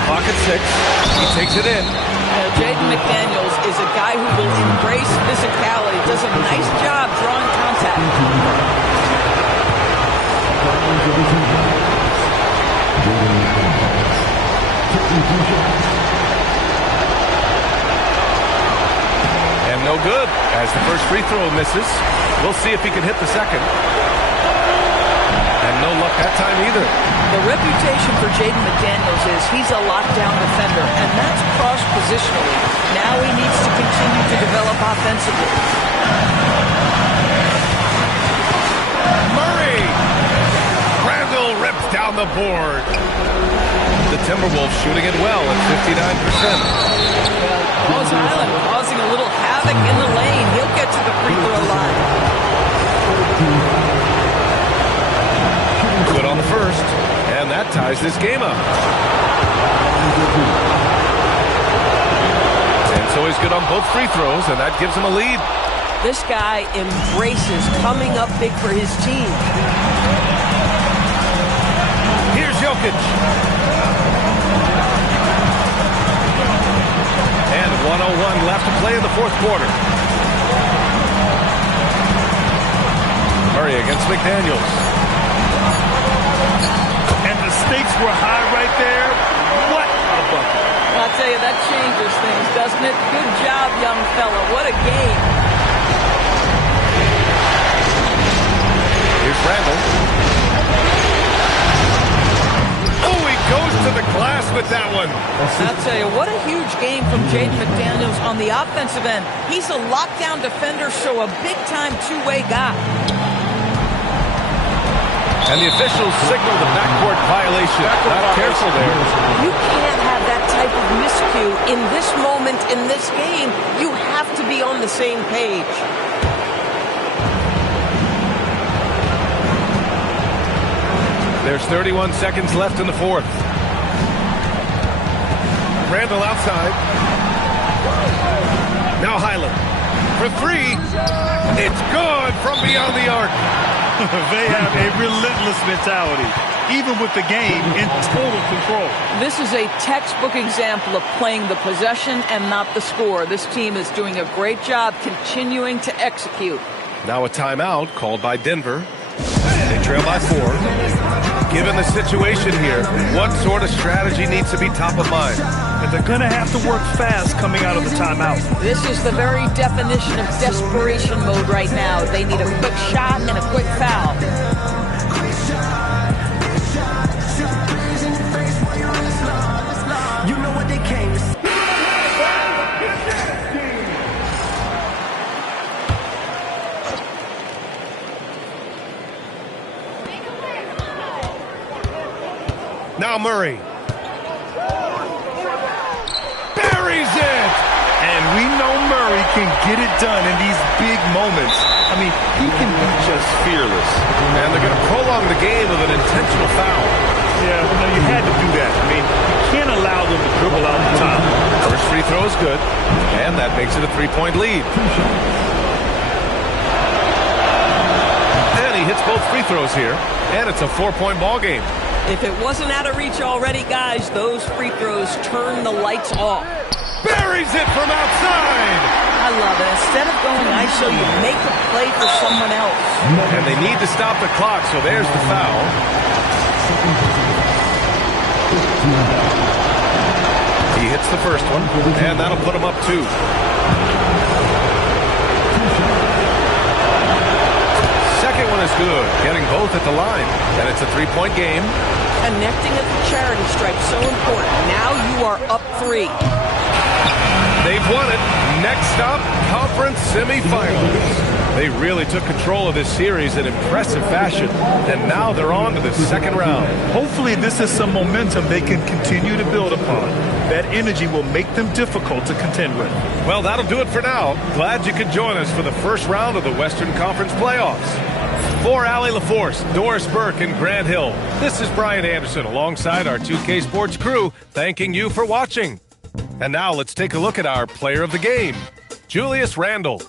Clock at 6. He takes it in. Jaden McDaniels is a guy who will embrace physicality. Does a nice job drawing contact. And no good as the first free throw misses. We'll see if he can hit the second. And no luck that time either. The reputation for Jaden McDaniels is he's a lockdown defender, and that's cross-positionally. Now he needs to continue to develop offensively. Murray! Randle rips down the board. The Timberwolves shooting it well at 59%. Bones Highland causing a little havoc in the lane. He'll get to the free throw line. Good on the first, and that ties this game up. And so he's good on both free throws, and that gives him a lead. This guy embraces coming up big for his team. Here's Jokic. And 1:01 left to play in the fourth quarter. Murray against McDaniels. And the stakes were high right there. What a bucket. I'll tell you, that changes things, doesn't it? Good job, young fella. What a game. Here's Randle. Oh, he goes to the glass with that one. I'll tell you, what a huge game from Jaden McDaniels on the offensive end. He's a lockdown defender, so a big-time two-way guy. And the officials signal the backcourt violation. Not careful there. You can't have that type of miscue in this moment in this game. You have to be on the same page. There's 31 seconds left in the fourth. Randle outside. Now Highland for 3. It's good from beyond the arc. They have a relentless mentality, even with the game in total control. This is a textbook example of playing the possession and not the score. This team is doing a great job continuing to execute. Now a timeout called by Denver. They trail by 4. Given the situation here, what sort of strategy needs to be top of mind? And they're going to have to work fast coming out of the timeout. This is the very definition of desperation mode right now. They need a quick shot and a quick foul. You know what they came to see. Now Murray. Buries it! And we know Murray can get it done in these big moments. I mean, he can be just fearless. And they're going to prolong the game with an intentional foul. Yeah, well, you had to do that. I mean, you can't allow them to dribble out the top. First free throw is good, and that makes it a 3-point lead. And he hits both free throws here, and it's a 4-point ball game. If it wasn't out of reach already, guys, those free throws turn the lights off. Buries it from outside! I love it. Instead of going ISO, you make a play for someone else. And they need to stop the clock, so there's the foul. He hits the first one, and that'll put him up 2. Second one is good, getting both at the line, and it's a 3-point game. Connecting at the charity stripe, so important. Now you are up 3. They've won it. Next stop, conference semifinals. They really took control of this series in impressive fashion, and now they're on to the second round. Hopefully this is some momentum they can continue to build upon. That energy will make them difficult to contend with. Well, that'll do it for now. Glad you could join us for the first round of the Western Conference playoffs. For Allie LaForce, Doris Burke, and Grant Hill, this is Brian Anderson alongside our 2K Sports crew, thanking you for watching. And now let's take a look at our player of the game, Julius Randle.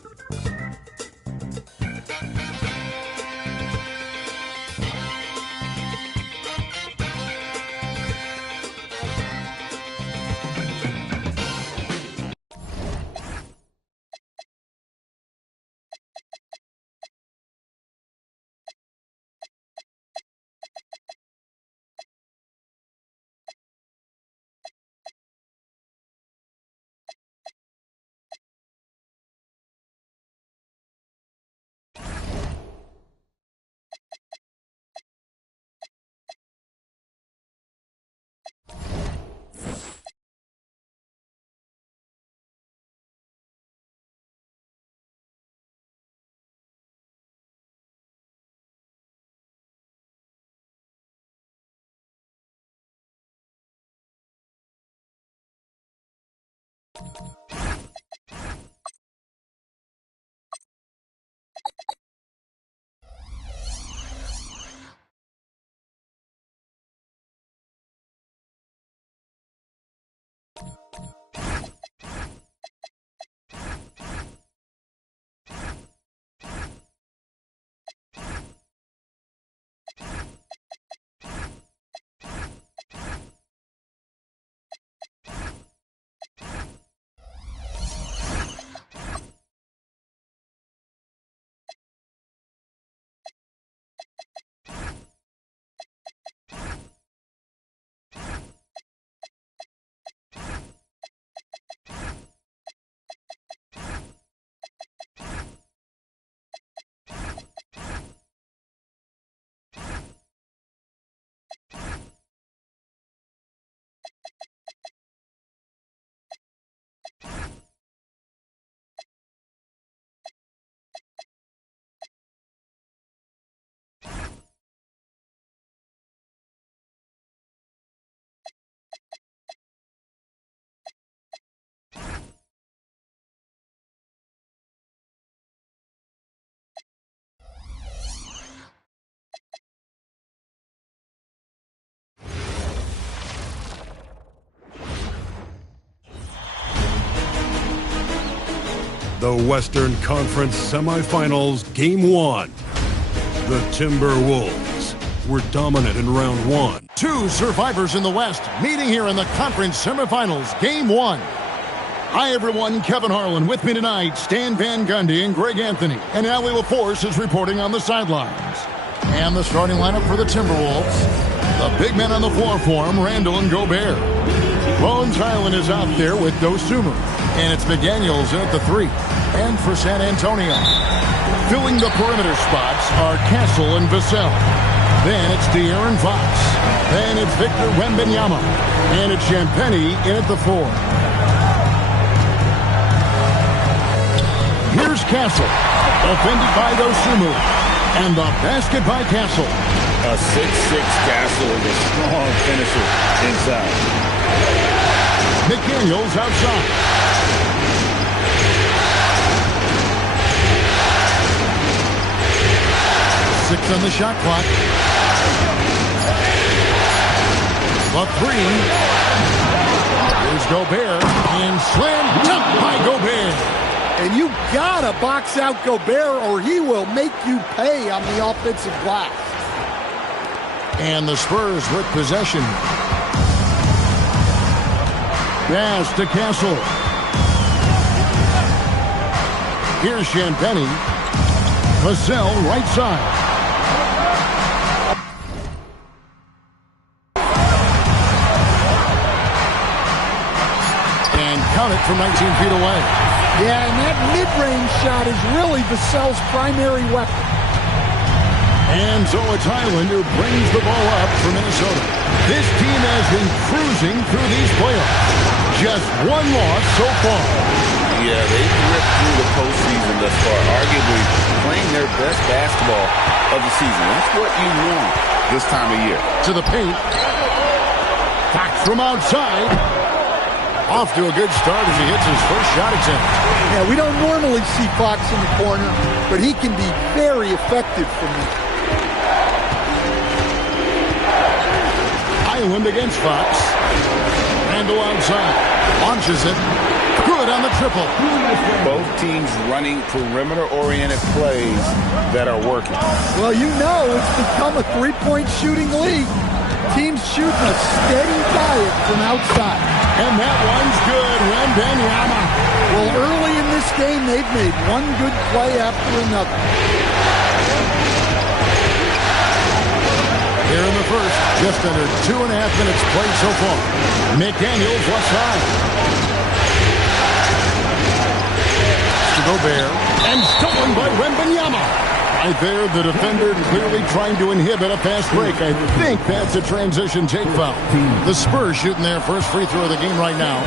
The Western Conference Semifinals, Game 1. The Timberwolves were dominant in round 1. Two survivors in the West meeting here in the conference semifinals, Game 1. Hi, everyone. Kevin Harlan with me tonight. Stan Van Gundy and Greg Anthony. And Allie LaForce is reporting on the sidelines. And the starting lineup for the Timberwolves. The big men on the floor for him, Randle and Gobert. Bones Hyland is out there with Dosunmu. And it's McDaniels in at the 3. And for San Antonio, filling the perimeter spots are Castle and Vassell. Then it's De'Aaron Fox. Then it's Victor Wembanyama. And it's Champagnie in at the 4. Here's Castle, defended by Dosunmu. And the basket by Castle. A 6'6" Castle is a strong finisher inside. McDaniels outside. 6 on the shot clock. The 3. Here's Gobert. And slam dunk by Gobert. And you gotta box out Gobert or he will make you pay on the offensive glass. And the Spurs with possession. Pass to Castle. Here's Champagnie. Vassell right side. done it from 19 feet away. Yeah, and that mid-range shot is really Vassell's primary weapon. And so it's Highland who brings the ball up for Minnesota. This team has been cruising through these playoffs. Just one loss so far. Yeah, they've ripped through the postseason thus far, arguably playing their best basketball of the season. That's what you want this time of year. To the paint. Fox from outside. Off to a good start as he hits his first shot attempt. Yeah, we don't normally see Fox in the corner, but he can be very effective from there. Highland against Fox. Randall outside. Launches it. Good on the triple. Both teams running perimeter-oriented plays that are working. Well, you know it's become a three-point shooting league. Teams shooting a steady diet from outside. And that one's good. Wembanyama. Well, early in this game, they've made one good play after another. Here in the first, just under 2.5 minutes played so far. McDaniels left side. To Gobert. And stolen by Wembanyama. Right there, the defender clearly trying to inhibit a fast break. I think that's a transition take foul. The Spurs shooting their first free throw of the game right now.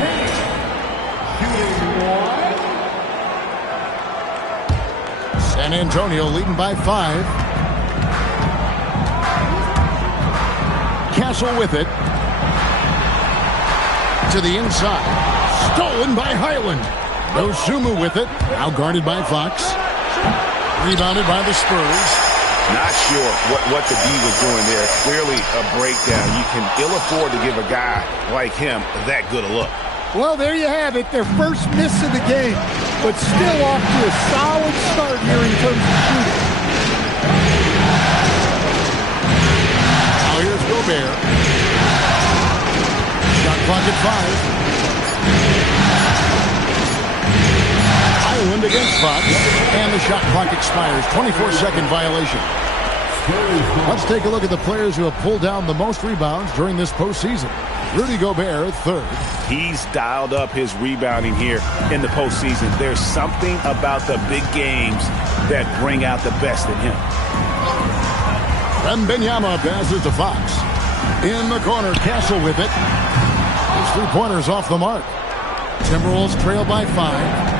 San Antonio leading by 5. Castle with it. To the inside. Stolen by Highland. Dosunmu with it. Now guarded by Fox. Rebounded by the Spurs. Not sure what the D was doing there. Clearly a breakdown. You can ill afford to give a guy like him that good a look. Well, there you have it. Their first miss of the game, but still off to a solid start here in terms of shooting. Now here's Gobert. Shot clock at 5. Highland against Fox, and the shot clock expires. 24-second violation. Let's take a look at the players who have pulled down the most rebounds during this postseason. Rudy Gobert, 3rd. He's dialed up his rebounding here in the postseason. There's something about the big games that bring out the best in him. Wembanyama passes to Fox. In the corner, Castle with it. His three-pointers off the mark. Timberwolves trail by 5.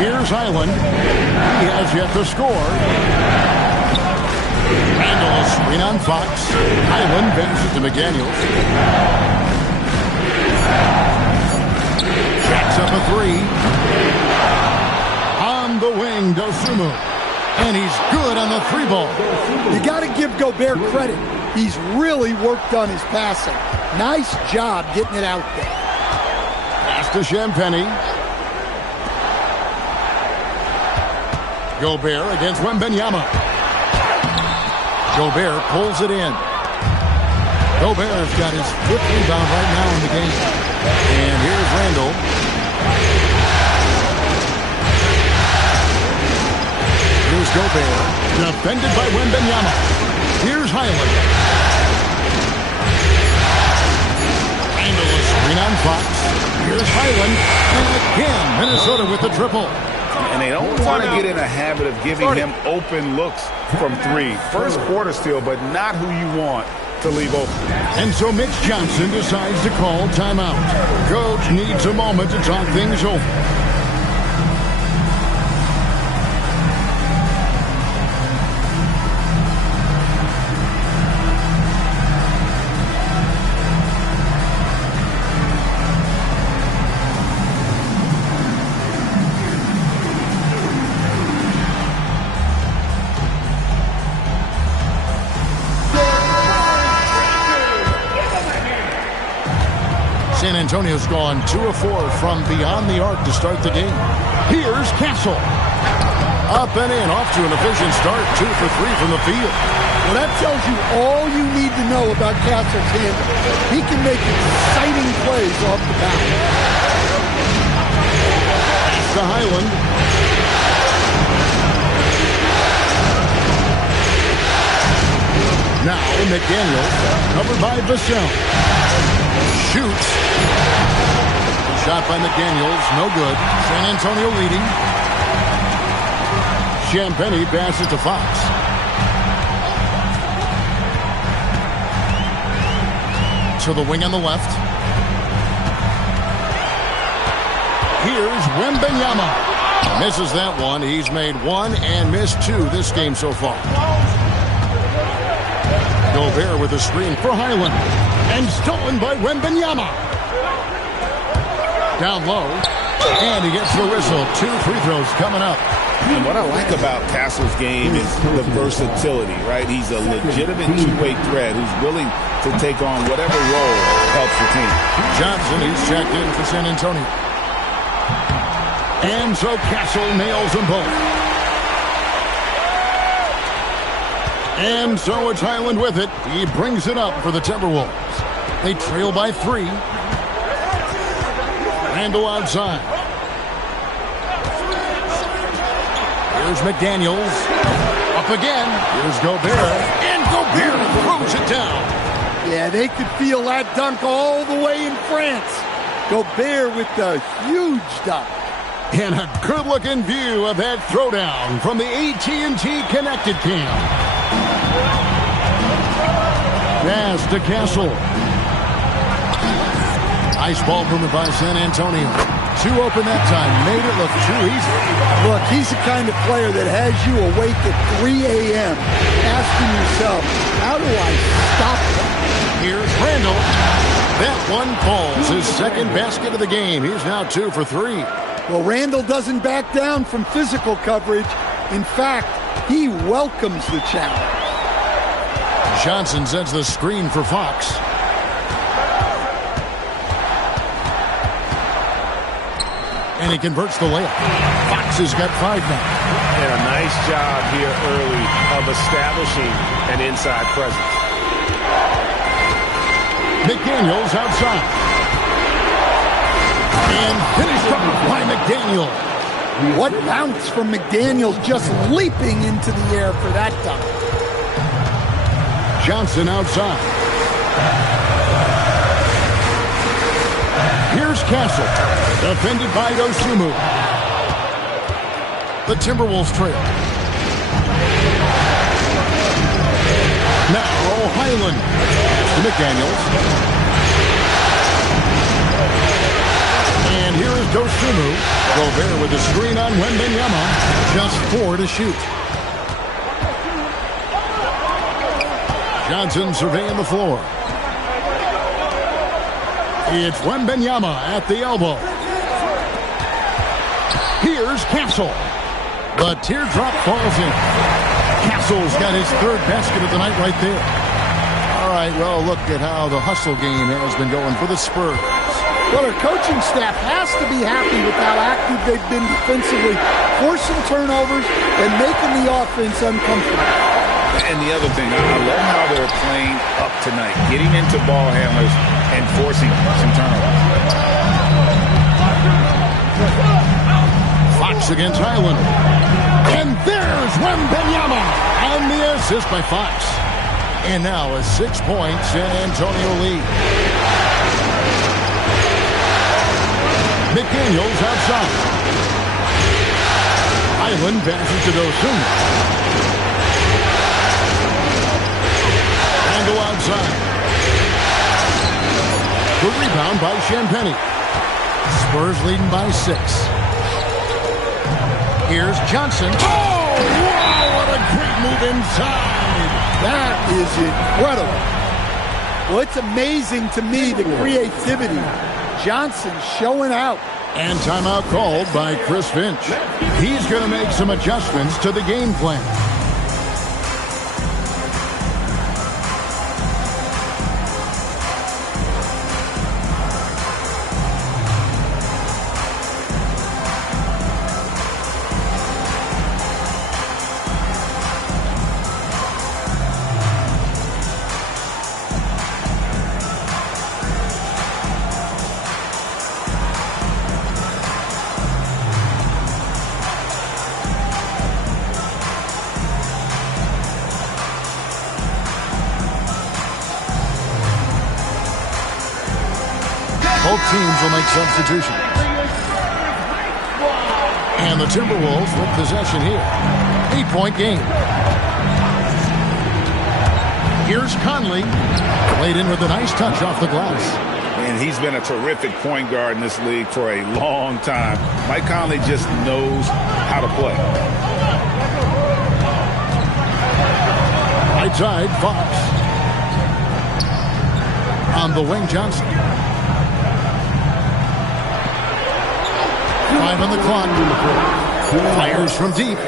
Here's Highland. He has yet to score. Randall screen on Fox. Highland passes to McDaniels. Jacks up a 3. On the wing, Dosunmu. And he's good on the 3 ball. You got to give Gobert credit. He's really worked on his passing. Nice job getting it out there. Pass to Champagnie. Gobert against Wembanyama. Gobert pulls it in. Gobert's got his 5th rebound right now in the game. And here's Randall. Here's Gobert. Defended by Wembanyama. Here's Highland. Randall is screen on Fox. Here's Highland. And again, Minnesota with the triple. And they don't want to get in a habit of giving him open looks from 3. First quarter still, but not who you want to leave open. And so Mitch Johnson decides to call timeout. Coach needs a moment to talk things over. San Antonio's gone 2 of 4 from beyond the arc to start the game. Here's Castle. Up and in, off to an efficient start. 2 for 3 from the field. Well, that tells you all you need to know about Castle's handle. He can make exciting plays off the bat. Pass to Highland. Now McDaniels, covered by Vassell. Shoots. Shot by McDaniels. No good. San Antonio leading. Champagnie passes to Fox. To the wing on the left. Here's Wembanyama. Misses that one. He's made one and missed two this game so far. Gobert with a screen for Highland. And stolen by Wembanyama. Down low. And he gets the whistle. 2 free throws coming up. And what I like about Castle's game is the versatility, right? He's a legitimate two-way threat who's willing to take on whatever role helps the team. Johnson, he's checked in for San Antonio. And so Castle nails them both. And so it's Highland with it. He brings it up for the Timberwolves. They trail by 3. Randle outside. Here's McDaniels. Up again. Here's Gobert. And Gobert throws it down. Yeah, they could feel that dunk all the way in France. Gobert with the huge dunk. And a good-looking view of that throwdown from the AT&T Connected Cam. Pass to Castle. Nice ball movement by San Antonio. 2 open that time. Made it look too easy. Look, he's the kind of player that has you awake at 3 a.m. asking yourself, how do I stop him? Here's Randle. That one falls. His second basket of the game. He's now 2 for 3. Well, Randle doesn't back down from physical coverage. In fact, he welcomes the challenge. Johnson sends the screen for Fox. And he converts the layup. Fox has got 5 now. And a nice job here early of establishing an inside presence. McDaniels outside. And finished up by McDaniel. What bounce from McDaniels, just leaping into the air for that dunk. Johnson outside. Here's Castle. Defended by Dosunmu. The Timberwolves trail. Now Highland. McDaniels. And here is Dosunmu. Gobert with the screen on Wembanyama. Just 4 to shoot. Johnson surveying the floor. It's Wembanyama at the elbow. Here's Castle. The teardrop falls in. Castle's got his 3rd basket of the night right there. All right, well, look at how the hustle game has been going for the Spurs. Well, their coaching staff has to be happy with how active they've been defensively, forcing turnovers and making the offense uncomfortable. And the other thing, I love how they're playing up tonight, getting into ball handlers and forcing some turnovers. Fox against Highland. And there's Wembanyama on the assist by Fox. And now a 6-point San Antonio lead. McDaniels outside. Highland passes to Dosunmu. Randle outside. The rebound by Champagnie. Spurs leading by 6. Here's Johnson. Oh, wow, what a great move inside. That is incredible. Well, it's amazing to me, the creativity. Johnson showing out. And timeout called by Chris Finch. He's going to make some adjustments to the game plan. teams will make substitutions. And the Timberwolves with possession here. 8-point game. Here's Conley. Played in with a nice touch off the glass. And he's been a terrific point guard in this league for a long time. Mike Conley just knows how to play. Right side, Fox. On the wing, Johnson. 5 on the clock. Fires from deep.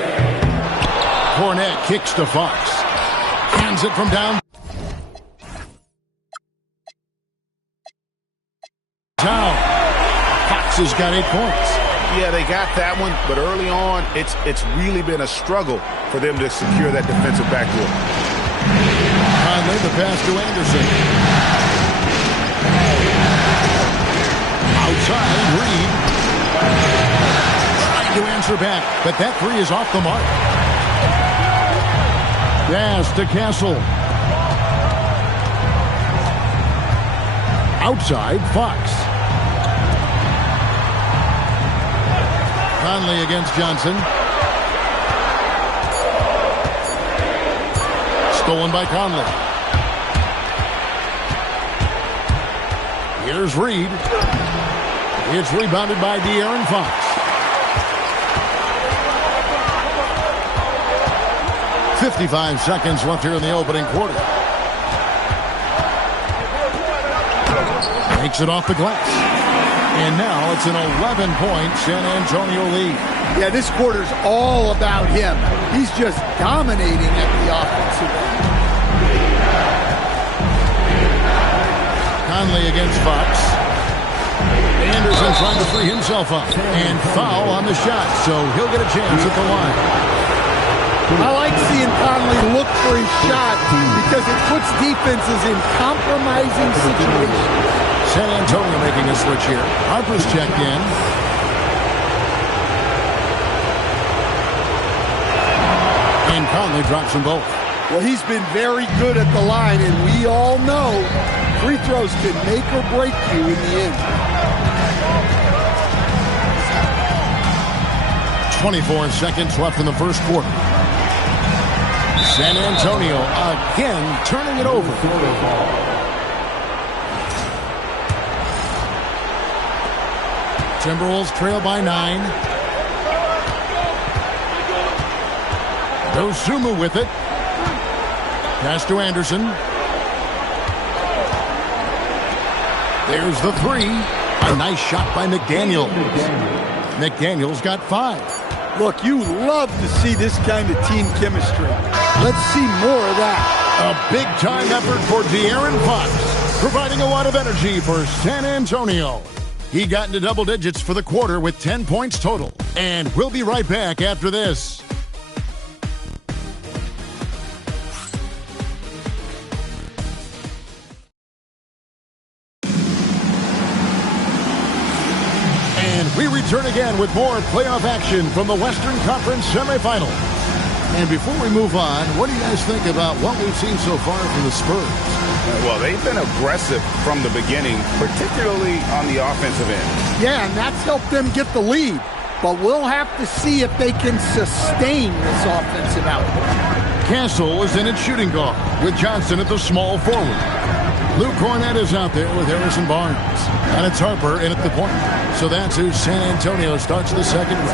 Cornette kicks to Fox. Hands it from down. Down. Fox has got 8 points. Yeah, they got that one, but early on, it's really been a struggle for them to secure that defensive backcourt. Conley, the pass to Anderson. Outside, Reed. Trying to answer back, but that three is off the mark. Pass to Castle. Outside, Fox. Conley against Johnson. Stolen by Conley. Here's Reed. It's rebounded by De'Aaron Fox. 55 seconds left here in the opening quarter. Makes it off the glass. And now it's an 11-point San Antonio lead. Yeah, this quarter's all about him. He's just dominating at the offensive end. Conley against Fox. Anderson trying to free himself up. And foul on the shot, so he'll get a chance at the line. I like seeing Conley look for his shot because it puts defenses in compromising situations. San Antonio making a switch here. Harper's checked in. And Conley drops them both. Well, he's been very good at the line, and we all know free throws can make or break you in the end. 24 seconds left in the first quarter. San Antonio again turning it over. Timberwolves trail by 9. Dosunmu with it. Pass to Anderson. There's the three. A nice shot by McDaniels. McDaniels got 5. Look, you love to see this kind of team chemistry. Let's see more of that. A big-time effort for De'Aaron Fox, providing a lot of energy for San Antonio. He got into double digits for the quarter with 10 points total. And we'll be right back after this. We return again with more playoff action from the Western Conference semifinals. And before we move on, what do you guys think about what we've seen so far from the Spurs? Well, they've been aggressive from the beginning, particularly on the offensive end. Yeah, and that's helped them get the lead. But we'll have to see if they can sustain this offensive output. Castle is in at shooting guard with Johnson at the small forward. Luke Cornette is out there with Harrison Barnes. And it's Harper in at the point. So that's who San Antonio starts the second with.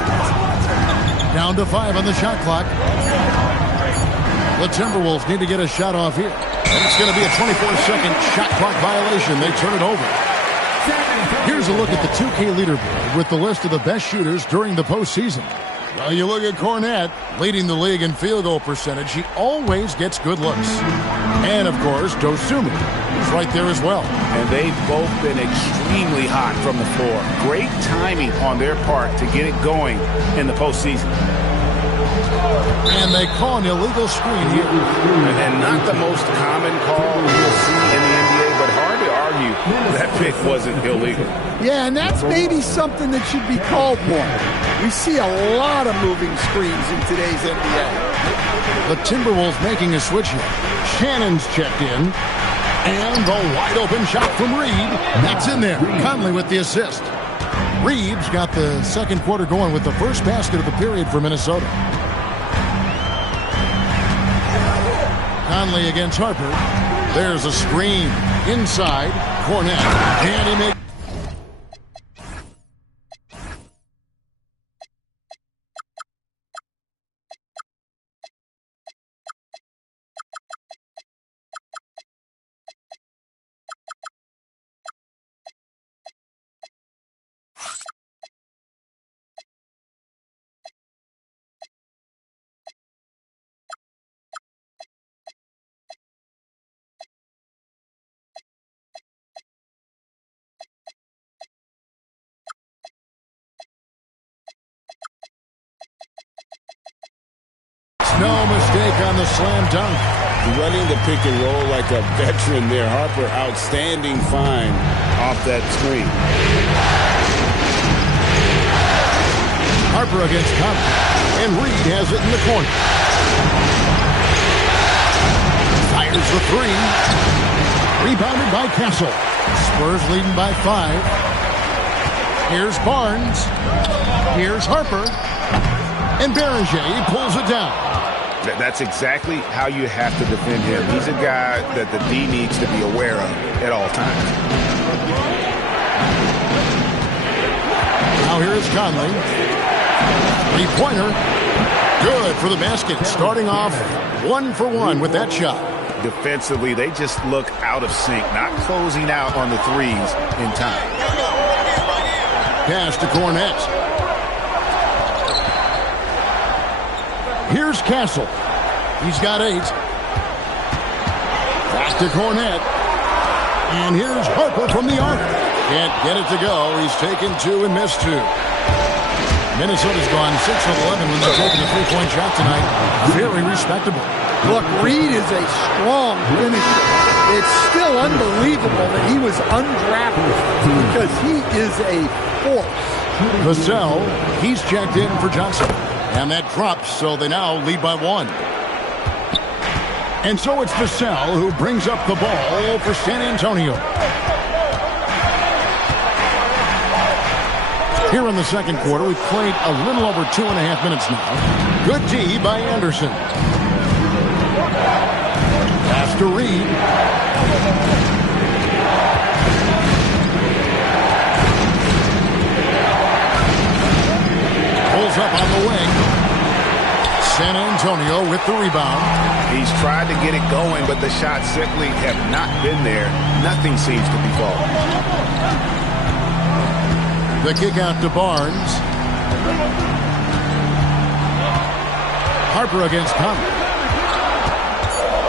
Down to 5 on the shot clock. The Timberwolves need to get a shot off here. And it's going to be a 24-second shot clock violation. They turn it over. Here's a look at the 2K leaderboard with the list of the best shooters during the postseason. Well, you look at Cornette, leading the league in field goal percentage. He always gets good looks. And, of course, Dosunmu is right there as well. And they've both been extremely hot from the floor. Great timing on their part to get it going in the postseason. And they call an illegal screen here. And not the most common call you'll see in the NBA, but hard to argue that pick wasn't illegal. Yeah, and that's maybe something that should be called more. We see a lot of moving screens in today's NBA. The Timberwolves making a switch here. Shannon's checked in. And the wide open shot from Reed. That's in there. Conley with the assist. Reeves got the second quarter going with the first basket of the period for Minnesota. Conley against Harper. There's a screen. Inside. Cornette. And he makes... No mistake on the slam dunk. Running the pick and roll like a veteran there. Harper, outstanding find off that screen. Harper against Conley. And Reed has it in the corner. Fires the three. Rebounded by Castle. Spurs leading by 5. Here's Barnes. Here's Harper. And Beringer pulls it down. That's exactly how you have to defend him. He's a guy that the D needs to be aware of at all times. Now here is Conley. Three-pointer. Good for the basket. Starting off 1 for 1 with that shot. Defensively, they just look out of sync, not closing out on the threes in time. Pass to Cornette. Here's Castle. He's got 8. Back to Cornette. And here's Harper from the arc. Can't get it to go. He's taken 2 and missed 2. Minnesota's gone 6 of 11 when they're taking a 3-point shot tonight. Very respectable. Look, Reed is a strong finisher. It's still unbelievable that he was undrafted because he is a force. Vassell, he's checked in for Johnson. And that drops, so they now lead by 1. And so it's Vassell who brings up the ball for San Antonio. Here in the second quarter, we've played a little over 2.5 minutes now. Good D by Anderson. Pass to Reed. Pulls up on the wing. San Antonio with the rebound. He's tried to get it going, but the shots simply have not been there. Nothing seems to be falling. The kick out to Barnes. Harper against Conley.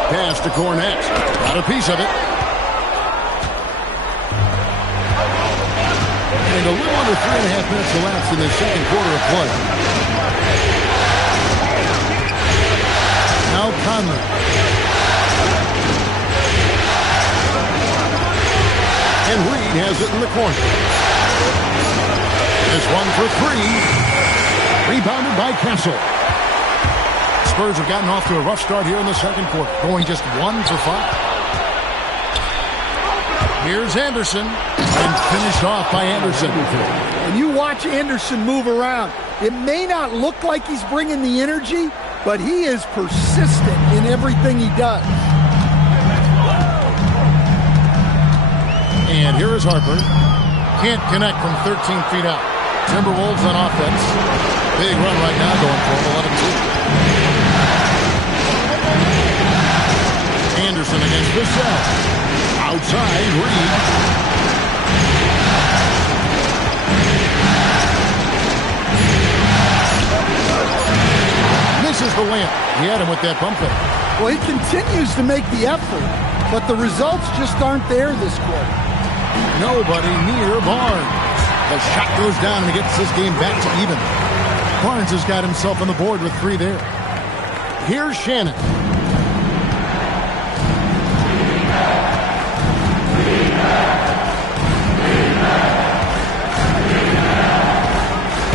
Pass to Cornette. Got a piece of it. And a little under 3.5 minutes elapsed in the second quarter of play. Now Conley. And Reed has it in the corner. This one for 3. Rebounded by Castle. Spurs have gotten off to a rough start here in the second quarter, going just 1 for 5. Here's Anderson, and finished off by Anderson. And you watch Anderson move around. It may not look like he's bringing the energy, but he is persistent in everything he does. And here is Harper. Can't connect from 13 feet out. Timberwolves on offense. Big run right now going for 11-2. Anderson against Vassell. Outside, Reed. Misses the layup. He had him with that bump fake. Well, he continues to make the effort, but the results just aren't there this quarter. Nobody near Barnes. The shot goes down and he gets this game back to even. Barnes has got himself on the board with 3 there. Here's Shannon.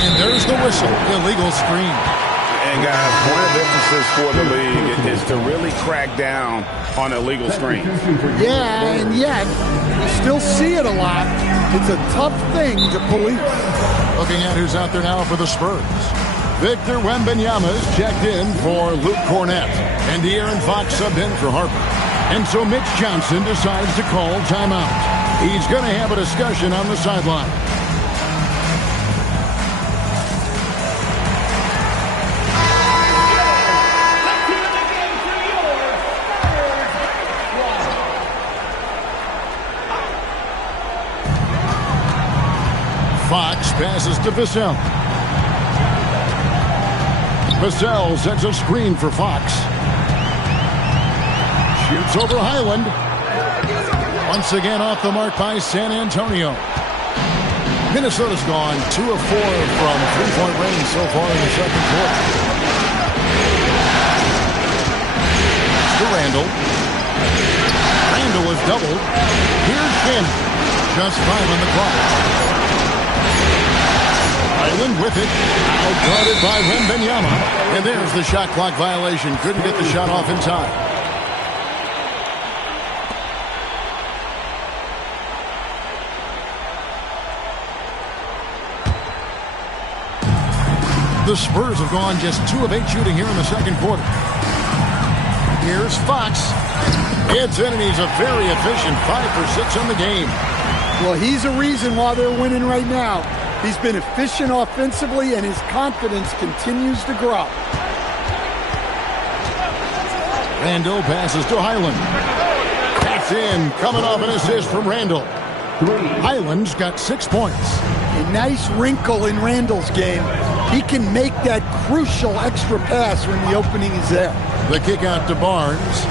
And there's the whistle. Illegal screen. And guys, one of the emphasis for the league is to really crack down on illegal screens. Yeah, and yet you still see it a lot. It's a tough thing to police. Looking at who's out there now for the Spurs. Victor Wembanyama is checked in for Luke Cornett. And De'Aaron Fox subbed in for Harper. And so Mitch Johnson decides to call timeout. He's going to have a discussion on the sideline. Fox passes to Vassell. Vassell sets a screen for Fox. Shoots over Highland. Once again off the mark by San Antonio. Minnesota's gone 2 of 4 from three-point range so far in the second quarter. To Randall. Randall is doubled. Here's Finn. Just 5 on the clock. Highland with it. Out-guarded by Wembanyama. And there's the shot clock violation. Couldn't get the shot off in time. The Spurs have gone just 2 of 8 shooting here in the second quarter. Here's Fox. It's in, and he's a very efficient 5 for 6 on the game. Well, he's a reason why they're winning right now. He's been efficient offensively, and his confidence continues to grow. Randall passes to Highland. That's in, coming off an assist from Randall. Highland's got 6 points. A nice wrinkle in Randall's game. He can make that crucial extra pass when the opening is there. The kick out to Barnes.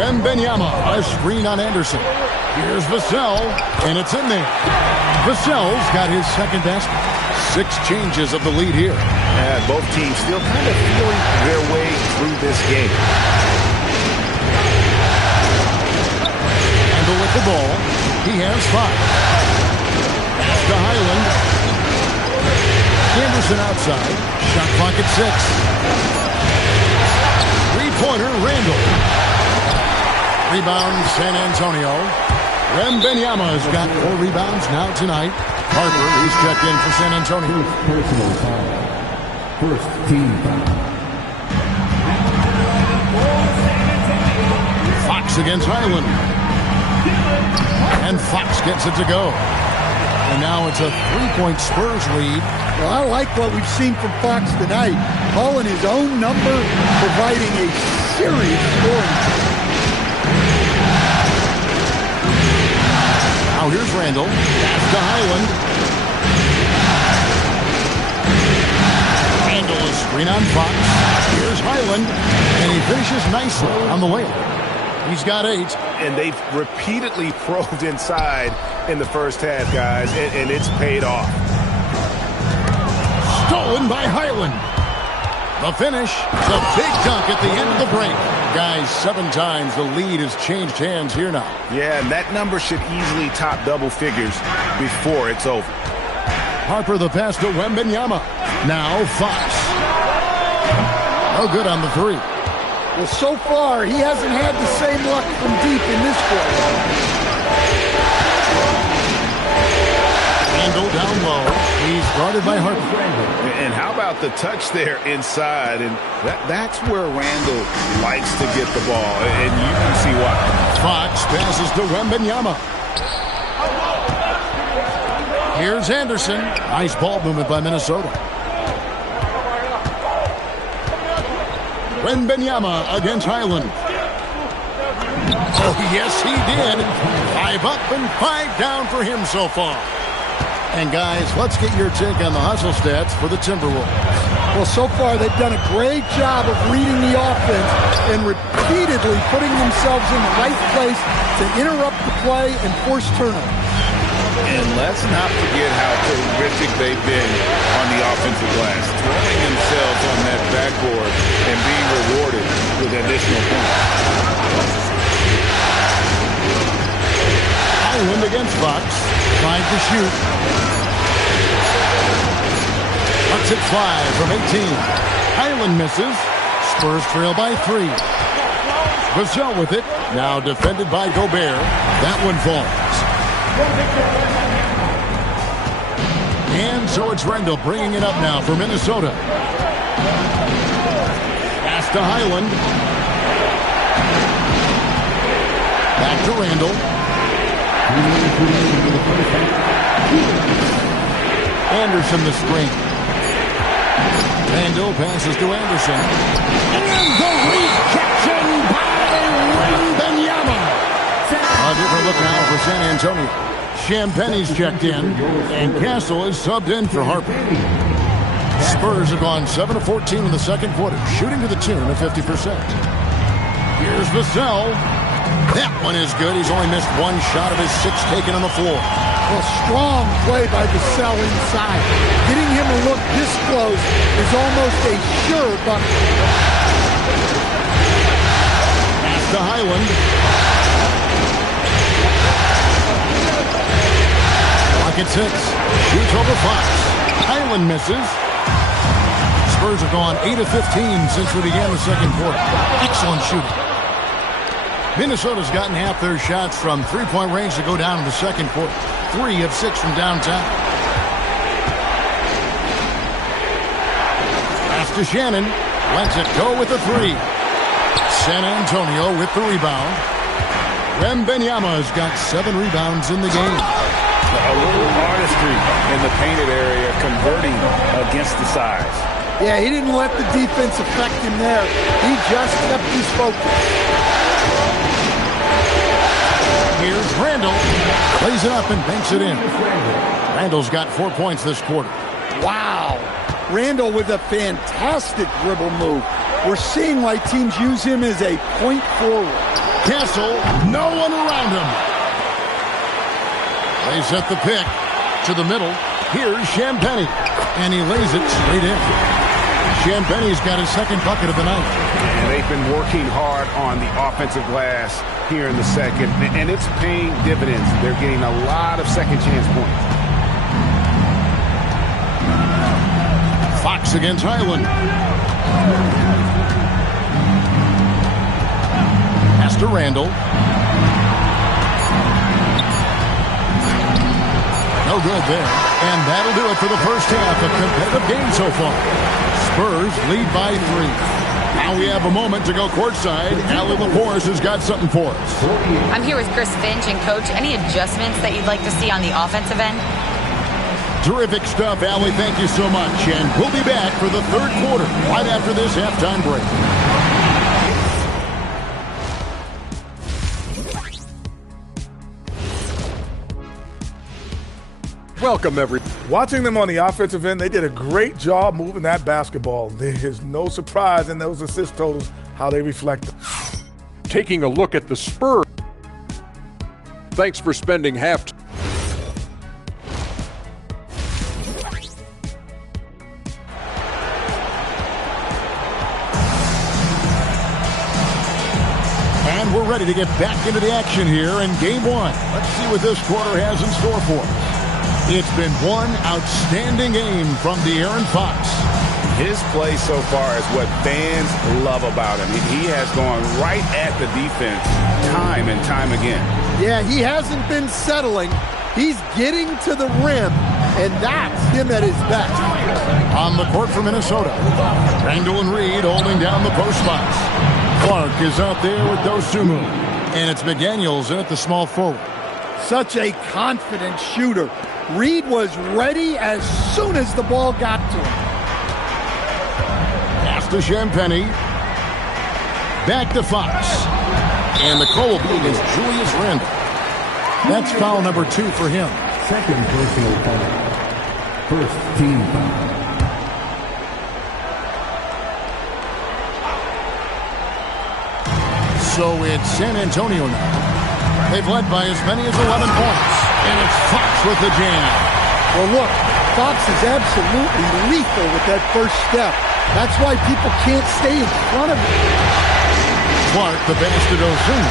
Wembanyama, a screen on Anderson. Here's Vassell, and it's in there. Vassell's got his second basket. 6 changes of the lead here. And both teams still kind of feeling their way through this game. Randall with the ball. He has 5. Pass to Highland. Anderson outside. Shot clock at 6. Three-pointer, Randall. Rebound, San Antonio. Wembanyama's got 4 rebounds now tonight. Harper, he's checked in for San Antonio. Personal foul. First team foul. Fox against Highland. And Fox gets it to go. And now it's a 3-point Spurs lead. Well, I like what we've seen from Fox tonight. Calling his own number, providing a serious scoring. Now here's Randall. Pass to Highland. Randall is screen on Fox. Here's Highland. And he finishes nicely on the layup. He's got 8. And they've repeatedly probed inside in the first half, guys, and it's paid off. Stolen by Highland. The finish, the big dunk at the end of the break. Guys, 7 times the lead has changed hands here now. Yeah, and that number should easily top double figures before it's over. Harper the pass to Wembanyama. Now Fox. No good on the 3. Well, so far, he hasn't had the same luck from deep in this quarter. Randall down low. He's guarded by Harper. And how about the touch there inside? And that's where Randall likes to get the ball, and you can see why. Fox passes to Wembanyama. Here's Anderson. Nice ball movement by Minnesota. Wembanyama against Highland. Oh, yes, he did. 5 up and 5 down for him so far. And, guys, let's get your take on the hustle stats for the Timberwolves. Well, so far they've done a great job of reading the offense and repeatedly putting themselves in the right place to interrupt the play and force turnovers. And let's not forget how terrific they've been on the offensive glass, throwing themselves on that backboard and being rewarded with additional points. Highland against Fox. 5 to shoot. Lets it fly from 18. Highland misses. Spurs trail by 3. Vassell with it. Now defended by Gobert. That one falls. And so it's Randall bringing it up now for Minnesota. Pass to Highland. Back to Randall. Anderson the screen. Randall passes to Anderson. And the rejection by Wembanyama. A different look now for San Antonio. Champagne's checked in, and Castle is subbed in for Harper. Spurs have gone 7 of 14 in the second quarter, shooting to the tune of 50%. Here's Vassell. That one is good. He's only missed one shot of his 6 taken on the floor. A strong play by Vassell inside. Getting him to look this close is almost a sure bucket. Pass to Highland. At 6. Shoots over Fox. Highland misses. Spurs have gone 8 of 15 since we began the second quarter. Excellent shooting. Minnesota's gotten half their shots from three-point range to go down in the second quarter. 3 of 6 from downtown. Pass to Shannon. Lets it go with a 3. San Antonio with the rebound. Wembanyama has got 7 rebounds in the game. A little artistry in the painted area, converting against the size. Yeah, he didn't let the defense affect him there. He just kept his focus. Here's Randall. Plays it up and banks it in. Randall's got 4 points this quarter. Wow. Randall with a fantastic dribble move. We're seeing why teams use him as a point forward. Castle, no one around him. They set the pick to the middle. Here's Champagnie, and he lays it straight in. Champagnie's got his second bucket of the night. And they've been working hard on the offensive glass here in the second, and it's paying dividends. They're getting a lot of second chance points. Fox against Highland. Pass to Randall. No good there. And that'll do it for the first half. A competitive game so far. Spurs lead by 3. Now we have a moment to go courtside. Allie LaForce has got something for us. I'm here with Chris Finch. And, Coach, any adjustments that you'd like to see on the offensive end? Terrific stuff, Allie. Thank you so much. And we'll be back for the third quarter right after this halftime break. Welcome, everybody. Watching them on the offensive end, they did a great job moving that basketball. There's no surprise in those assist totals, how they reflect them. Taking a look at the Spurs. Thanks for spending half. And we're ready to get back into the action here in Game 1. Let's see what this quarter has in store for us. It's been one outstanding game from De'Aaron Fox. His play so far is what fans love about him. He has gone right at the defense time and time again. Yeah, he hasn't been settling. He's getting to the rim, and that's him at his best. On the court for Minnesota, Randall and Reed holding down the post spots. Clark is out there with Dosunmu, and it's McDaniels in at the small forward. Such a confident shooter. Reed was ready as soon as the ball got to him. Pass to Champagnie. Back to Fox. And the call will be against Julius Randle. That's foul number 2 for him. Second personal foul. First team foul. So it's San Antonio now. They've led by as many as 11 points. And it's Fox with the jam. Well, look, Fox is absolutely lethal with that first step. That's why people can't stay in front of him. Clark, the pass to Dosunmu.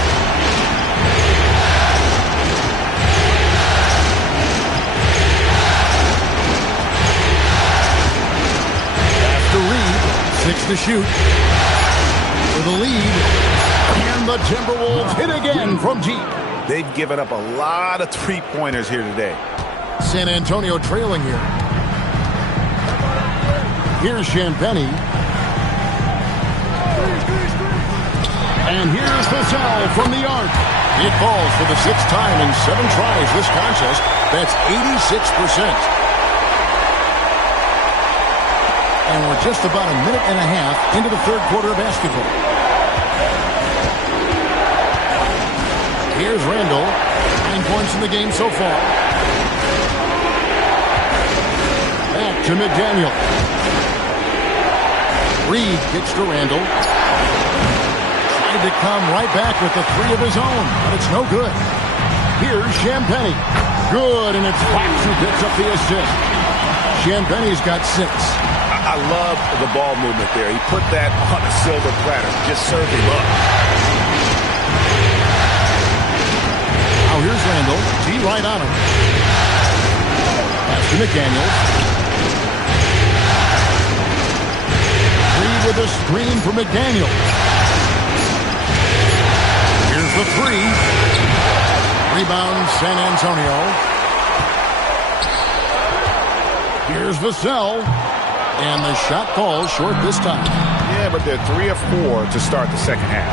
to shoot for the lead. And the Timberwolves hit again from deep. They've given up a lot of three-pointers here today. San Antonio trailing here. Here's Champagnie. And here's Vassell from the arc. It falls for the 6th time in 7 tries this contest. That's 86%. And we're just about a minute and a half into the 3rd quarter of basketball. Here's Randall. 9 points in the game so far. Back to McDaniel. Reed gets to Randall. Tried to come right back with the 3 of his own, but it's no good. Here's Champagnie. Good, and it's Fox who picks up the assist. Champagnie's got 6. I love the ball movement there. He put that on a silver platter. Just served him up. Now here's Randall. T right on him. Pass to McDaniels. Reed with a screen for McDaniel. Here's the 3. Rebound San Antonio. Here's Vassell. And the shot falls short this time. Yeah, but they're 3 of 4 to start the second half.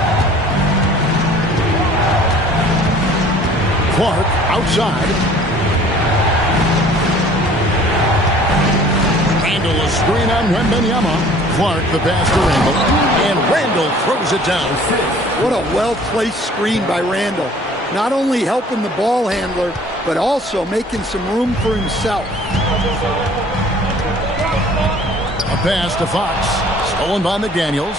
Clark outside. Randall a screen on Wembanyama. Clark the pass to Randall. And Randall throws it down. What a well-placed screen by Randall. Not only helping the ball handler, but also making some room for himself. A pass to Fox. Stolen by McDaniels.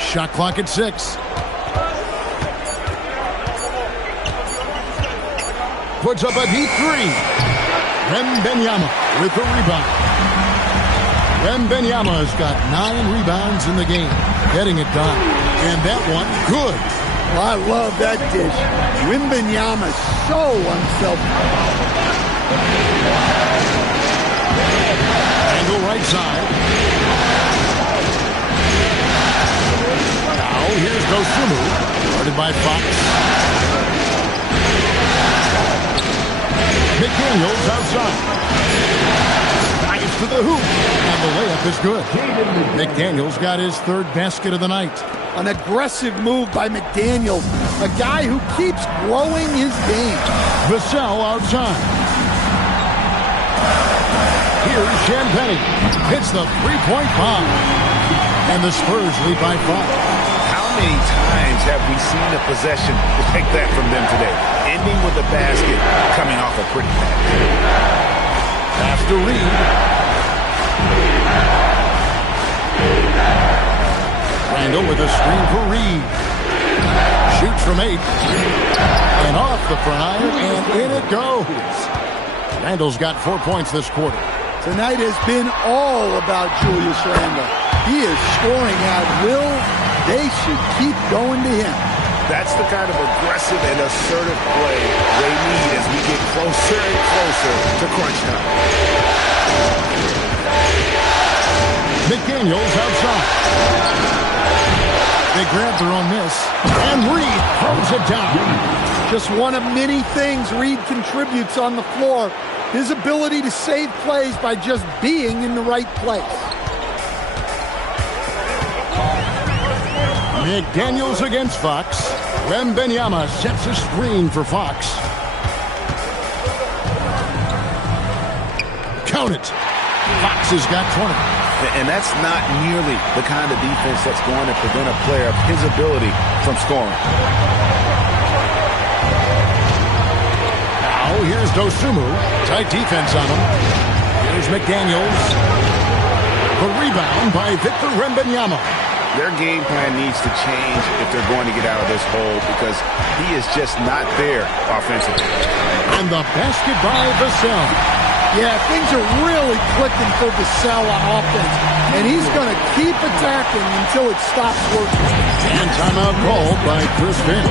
Shot clock at 6. Puts up a deep 3. Wembanyama with the rebound. Wembanyama's got 9 rebounds in the game, getting it done. And that one, good. Well, I love that dish. Wembanyama's so unselfish. Angle right side. Now here's Dosunmu, guarded by Fox. McDaniels outside. Dives to the hoop. And the layup is good. McDaniels got his 3rd basket of the night. An aggressive move by McDaniels. A guy who keeps growing his game. Vassell outside. Here's Champagnie. Hits the 3-point bomb. And the Spurs lead by 5. How many times have we seen a possession like that from them today? Ending with a basket, coming off a pretty pass. Pass to Reed. Randall with a screen for Reed. Shoots from 8. And off the front iron, and in it goes. Randall's got 4 points this quarter. Tonight has been all about Julius Randall. He is scoring at will. They should keep going to him. That's the kind of aggressive and assertive play they need as we get closer and closer to crunch time. McDaniels outside. They grab their own miss. And Reed throws it down. Just one of many things Reed contributes on the floor. His ability to save plays by just being in the right place. McDaniels against Fox. Wembanyama sets a screen for Fox. Count it. Fox has got 20. And that's not nearly the kind of defense that's going to prevent a player of his ability from scoring. Now here's Dosunmu. Tight defense on him. Here's McDaniels. The rebound by Victor Wembanyama. Their game plan needs to change if they're going to get out of this hole because he is just not there offensively. And the basket by Vassell. Yeah, things are really clicking for Vassell on offense, and he's going to keep attacking until it stops working. And timeout called by Chris Finch.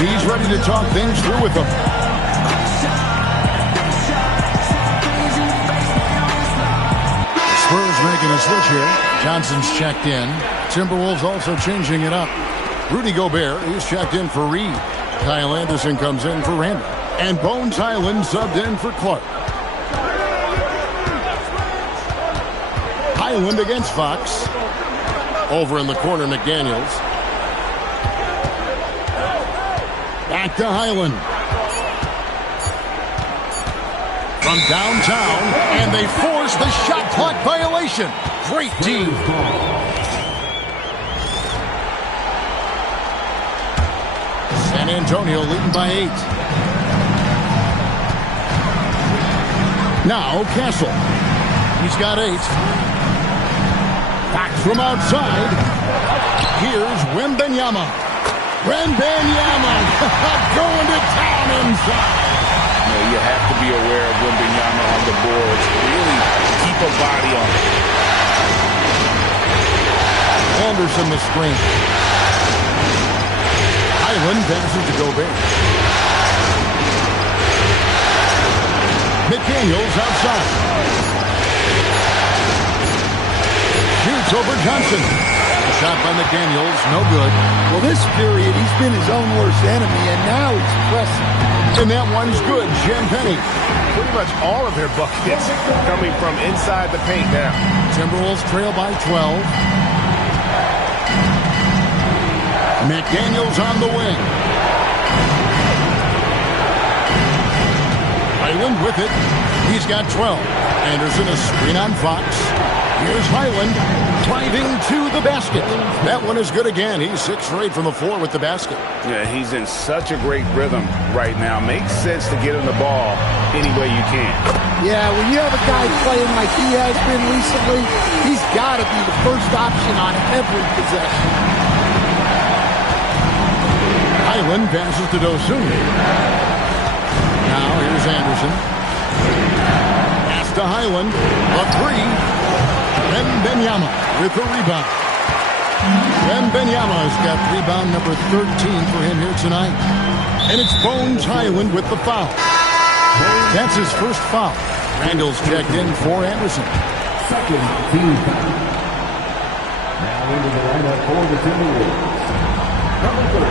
He's ready to talk things through with them. The Spurs making a switch here. Johnson's checked in. Timberwolves also changing it up. Rudy Gobert is checked in for Reed. Kyle Anderson comes in for Randall. And Bones Hyland subbed in for Clark. Hyland against Fox. Over in the corner, McDaniels. Back to Hyland. From downtown, and they force the shot clock violation. Great team. San Antonio leading by 8. Now Castle. He's got 8. Back from outside. Here's Wembanyama. Wembanyama going to town inside. You have to be aware of Wembanyama on the boards. Really keep a body on it. Anderson the screen. Hyland passes to Gobert. McDaniels outside. Shoots over Johnson. A shot by McDaniels, no good. Well, this period, he's been his own worst enemy, and now he's pressing. And that one's good, Jim Penny. Pretty much all of their buckets coming from inside the paint now. Timberwolves trail by 12. McDaniels on the wing. Hyland with it. He's got 12. Anderson a screen on Fox. Here's Hyland driving to the basket. That one is good again. He's 6 straight from the floor with the basket. Yeah, he's in such a great rhythm right now. Makes sense to get him the ball any way you can. Yeah, when you have a guy playing like he has been recently, he's got to be the first option on every possession. Hyland passes to Dosunmu. Now here's Anderson. Pass to Hyland. A 3. Wembanyama with the rebound. Wembanyama's got rebound number 13 for him here tonight. And it's Bones Hyland with the foul. That's his first foul. Randall's checked in for Anderson. Second team foul. Now into the lineup for the Timberwolves. Number 4,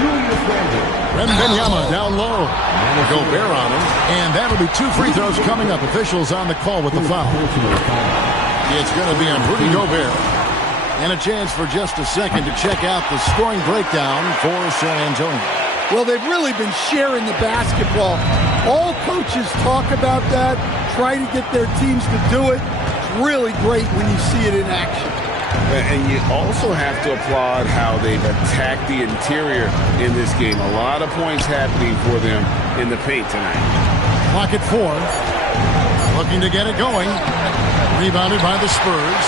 Julius Randle. Wembanyama down low. Gobert on him. And that'll be 2 free throws coming up. Officials on the call with the foul. It's going to be on Rudy Gobert. And a chance for just a second to check out the scoring breakdown for San Antonio. Well, they've really been sharing the basketball. All coaches talk about that, try to get their teams to do it. It's really great when you see it in action. And you also have to applaud how they've attacked the interior in this game. A lot of points happening for them in the paint tonight. Clock at 4. Looking to get it going. Rebounded by the Spurs.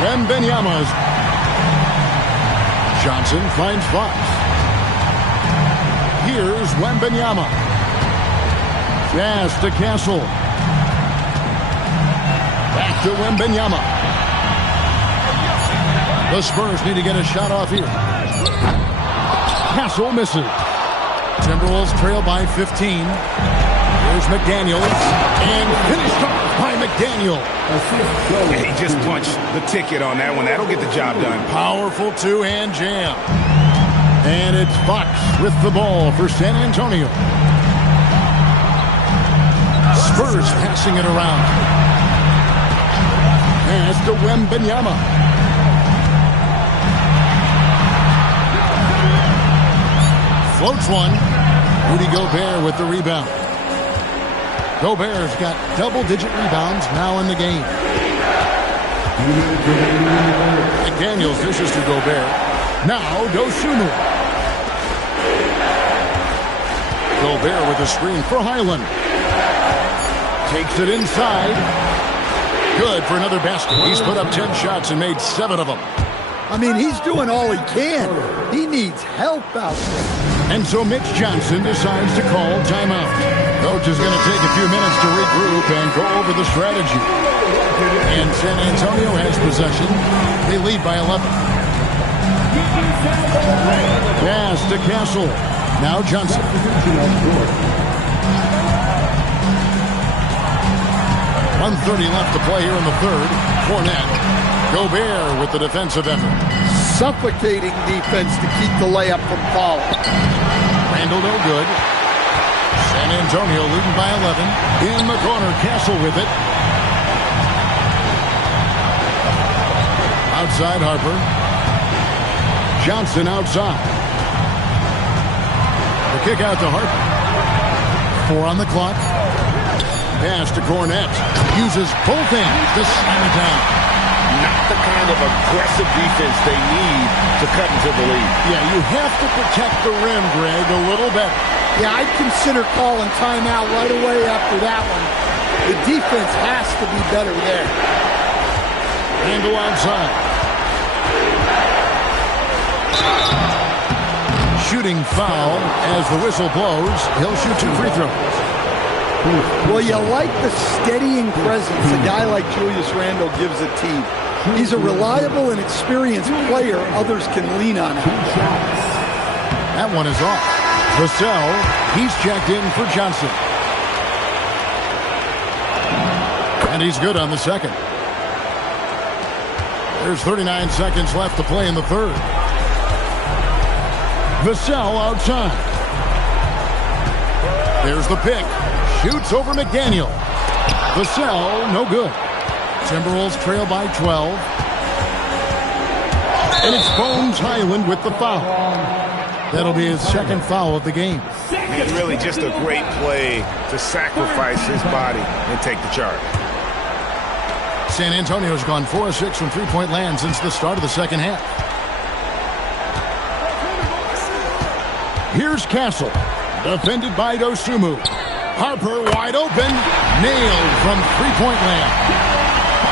Wembanyama's. Johnson finds Fox. Here's Wembanyama. Pass to Castle. Back to Wembanyama. The Spurs need to get a shot off here. Castle misses. Timberwolves trail by 15. Here's McDaniels. And finished off by McDaniel. He just punched the ticket on that one. That'll get the job done. Powerful two-hand jam. And it's Fox with the ball for San Antonio. Spurs passing it around. Pass to Wembanyama. Floats one. Rudy Gobert with the rebound. Gobert's got double-digit rebounds now in the game. McDaniels dishes to Gobert. Now Dosunmu. Gobert with a screen for Hyland. Takes it inside. Good for another basket. He's put up 10 shots and made 7 of them. I mean, he's doing all he can. He needs help out there. And so Mitch Johnson decides to call timeout. Coach is going to take a few minutes to regroup and go over the strategy. And San Antonio has possession. They lead by 11. Pass to Castle. Now Johnson. 1:30 left to play here in the third. Fournette. Gobert with the defensive effort. Suffocating defense to keep the layup from falling. Randall no good. San Antonio leading by 11. In the corner, Castle with it. Outside Harper. Johnson outside. The kick out to Harper. 4 on the clock. Pass to Cornette. Uses both hands to slam it down. Not the kind of aggressive defense they need to cut into the lead. Yeah, you have to protect the rim, Greg, a little better. Yeah, I'd consider calling timeout right away after that one. The defense has to be better there. Handle outside. Shooting foul as the whistle blows. He'll shoot 2 free throws. Well, you like the steadying presence a guy like Julius Randle gives a team. He's a reliable and experienced player others can lean on him. That one is off. Vassell, he's checked in for Johnson. And he's good on the second. There's 39 seconds left to play in the third. Vassell outside. There's the pick. Shoots over McDaniel. Vassell, no good. Timberwolves trail by 12. And it's Bones Highland with the foul. That'll be his second foul of the game. It's really just a great play to sacrifice his body and take the charge. San Antonio's gone 4 of 6 from three-point land since the start of the second half. Here's Castle, defended by Dosunmu. Harper wide open, nailed from three-point land.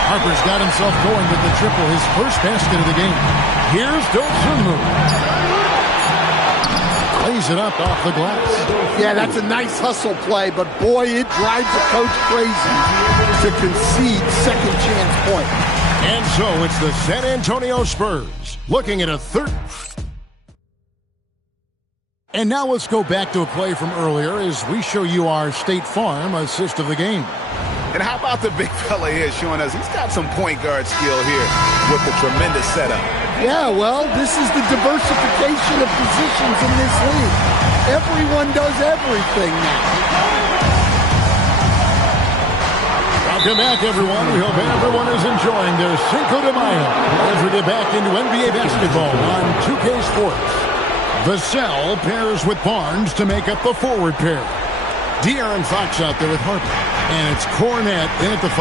Harper's got himself going with the triple, his first basket of the game. Here's Dosunmu. Plays it up off the glass. Yeah, that's a nice hustle play, but boy, it drives a coach crazy to concede second chance point. And so it's the San Antonio Spurs looking at a third. And now let's go back to a play from earlier as we show you our State Farm assist of the game. And how about the big fella here showing us he's got some point guard skill here with the tremendous setup. Yeah, well, this is the diversification of positions in this league. Everyone does everything now. Welcome back, everyone. We hope everyone is enjoying their Cinco de Mayo as we get back into NBA basketball on 2K Sports. Vassell pairs with Barnes to make up the forward pair. De'Aaron Fox out there with Harper. And it's Cornette in at the 5.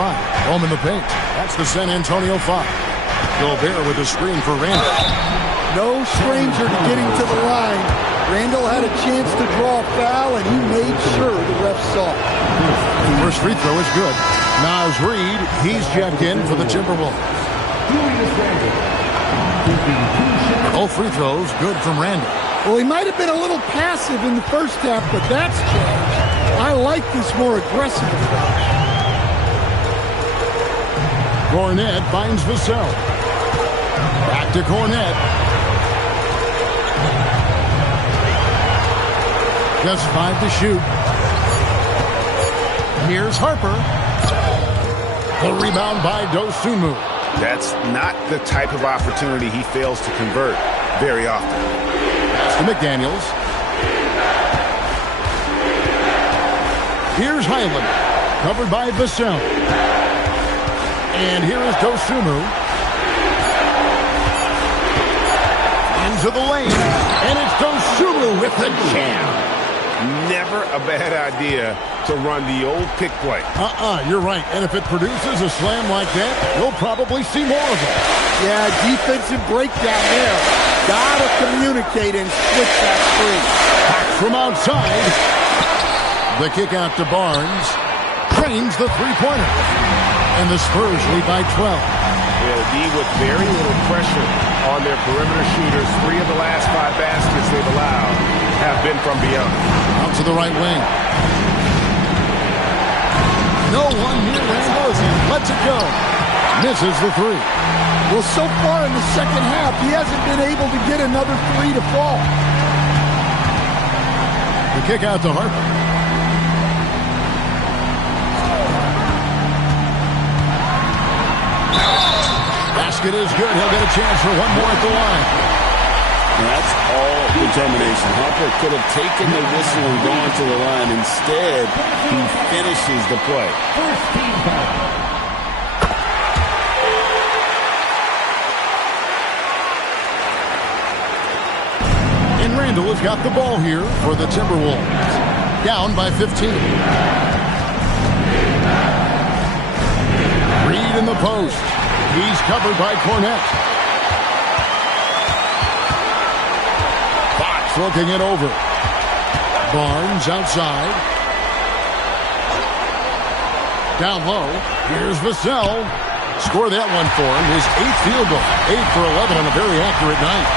Home in the paint. That's the San Antonio 5. Gobert with a screen for Randall. No stranger to getting to the line. Randall had a chance to draw a foul, and he made sure the ref saw it. First free throw is good. Naz Reid, he's checked in for the Timberwolves. All free throws good from Randall. Well, he might have been a little passive in the first half, but that's changed. I like this more aggressive approach. Cornette finds Vassell. Back to Cornette. Just 5 to shoot. Here's Harper. The rebound by Dosunmu. That's not the type of opportunity he fails to convert very often. Pass to McDaniels. Here's Highland, covered by Vassell. And here is Dosunmu. Into the lane. And it's Dosunmu with the jam. Never a bad idea to run the old pick play. You're right. And if it produces a slam like that, you'll probably see more of it. Yeah, defensive breakdown there. Gotta communicate and switch that screen. Back from outside. The kick out to Barnes. Drains the three-pointer. And the Spurs lead by 12. Yeah, D with very little pressure on their perimeter shooters. 3 of the last 5 baskets they've allowed have been from beyond. Out to the right wing. No one near Randall as he lets it go. Misses the three. Well, so far in the second half, he hasn't been able to get another three to fall. The kick out to Harper. Basket is good. He'll get a chance for one more at the line. That's all determination. Harper could have taken the whistle and gone to the line. Instead, he finishes the play. First team foul. And Randall has got the ball here for the Timberwolves. Down by 15. Reed in the post. He's covered by Cornette. Fox looking it over. Barnes outside. Down low. Here's Vassell. Score that one for him. His 8th field goal. 8 for 11 on a very accurate night.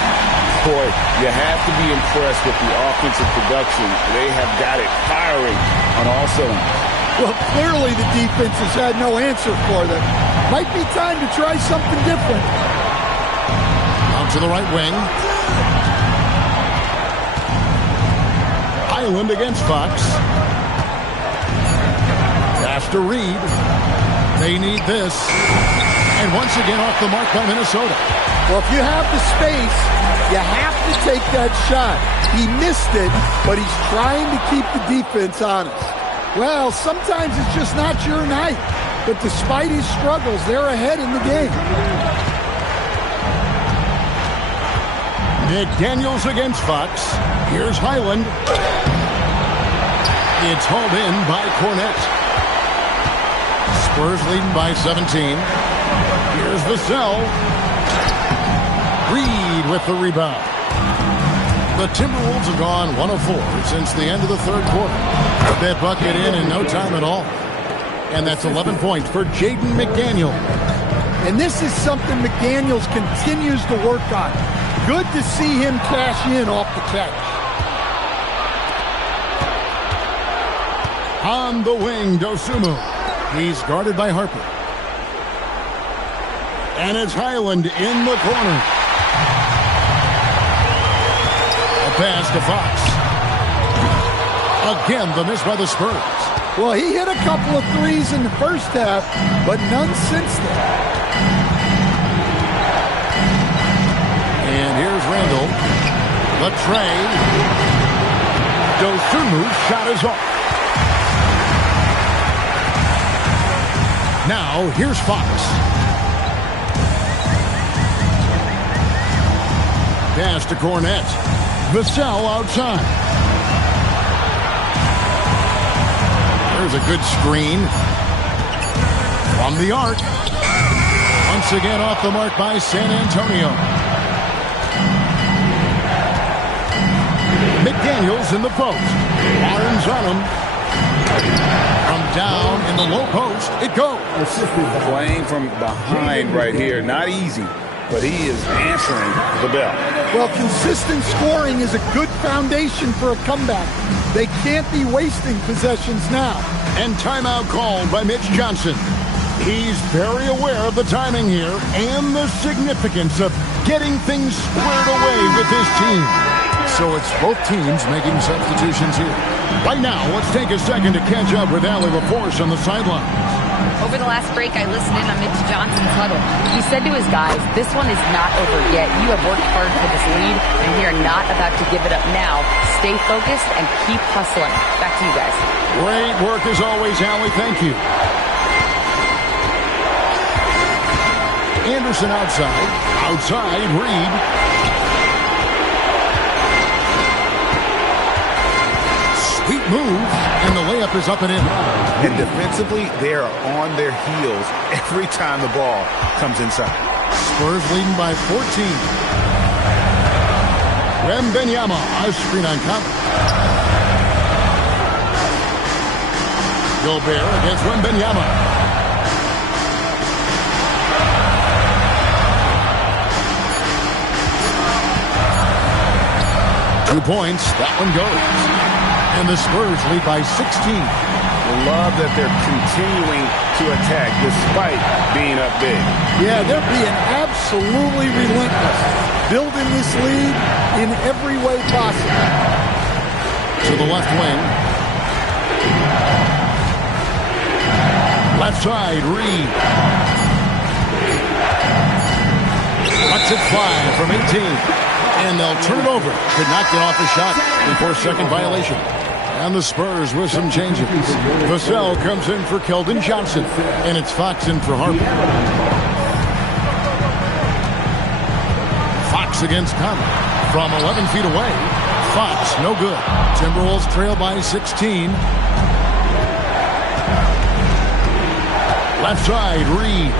Boy, you have to be impressed with the offensive production. They have got it firing on all cylinders. Well, clearly the defense has had no answer for them. Might be time to try something different. Out to the right wing. Highland against Fox. Pass to Reed. They need this. And once again off the mark by Minnesota. Well, if you have the space, you have to take that shot. He missed it, but he's trying to keep the defense honest. Well, sometimes it's just not your night. But despite his struggles, they're ahead in the game. McDaniels against Fox. Here's Highland. It's hauled in by Cornette. Spurs leading by 17. Here's Vassell. Reed with the rebound. The Timberwolves have gone 1 of 4 since the end of the third quarter. Put that bucket in no time at all. And that's 11 points for Jaden McDaniel. And this is something McDaniels continues to work on. Good to see him cash in off the catch. On the wing, Dosunmu. He's guarded by Harper. And it's Highland in the corner. A pass to Fox. Again, the miss by the Spurs. Well, he hit a couple of threes in the first half, but none since then. And here's Randall. The tray. Dosunmu's shot is off. Now, here's Fox. Pass to Cornette. Vassell outside. There's a good screen. From the arc. Once again off the mark by San Antonio. McDaniels in the post. Barnes on him. From down in the low post, it goes. Playing from behind right here. Not easy, but he is answering the bell. Well, consistent scoring is a good foundation for a comeback. They can't be wasting possessions now. And timeout called by Mitch Johnson. He's very aware of the timing here and the significance of getting things squared away with his team. So it's both teams making substitutions here. Right now, let's take a second to catch up with Allie LaForce on the sideline. Over the last break, I listened in on Mitch Johnson's huddle. He said to his guys, this one is not over yet. You have worked hard for this lead, and we are not about to give it up now. Stay focused and keep hustling. Back to you guys. Great work as always, Allie. Thank you. Anderson outside. Outside, Reed. Sweet move, and the layup is up and in. And defensively, they are on their heels every time the ball comes inside. Spurs leading by 14. Wembanyama, a screen on cover. Gobert against Wembanyama. 2 points, that one goes. And the Spurs lead by 16. love that they're continuing to attack despite being up big. Yeah, they're being absolutely relentless, building this lead in every way possible. To the left wing. Left side, Reed. Lets it fly from 18. And they'll turn it over. Could not get off a shot before second violation. And the Spurs with some changes. Vassell comes in for Keldon Johnson. And it's Fox in for Harper. Fox against Conley. From 11 feet away. Fox, no good. Timberwolves trail by 16. Left side, Reed.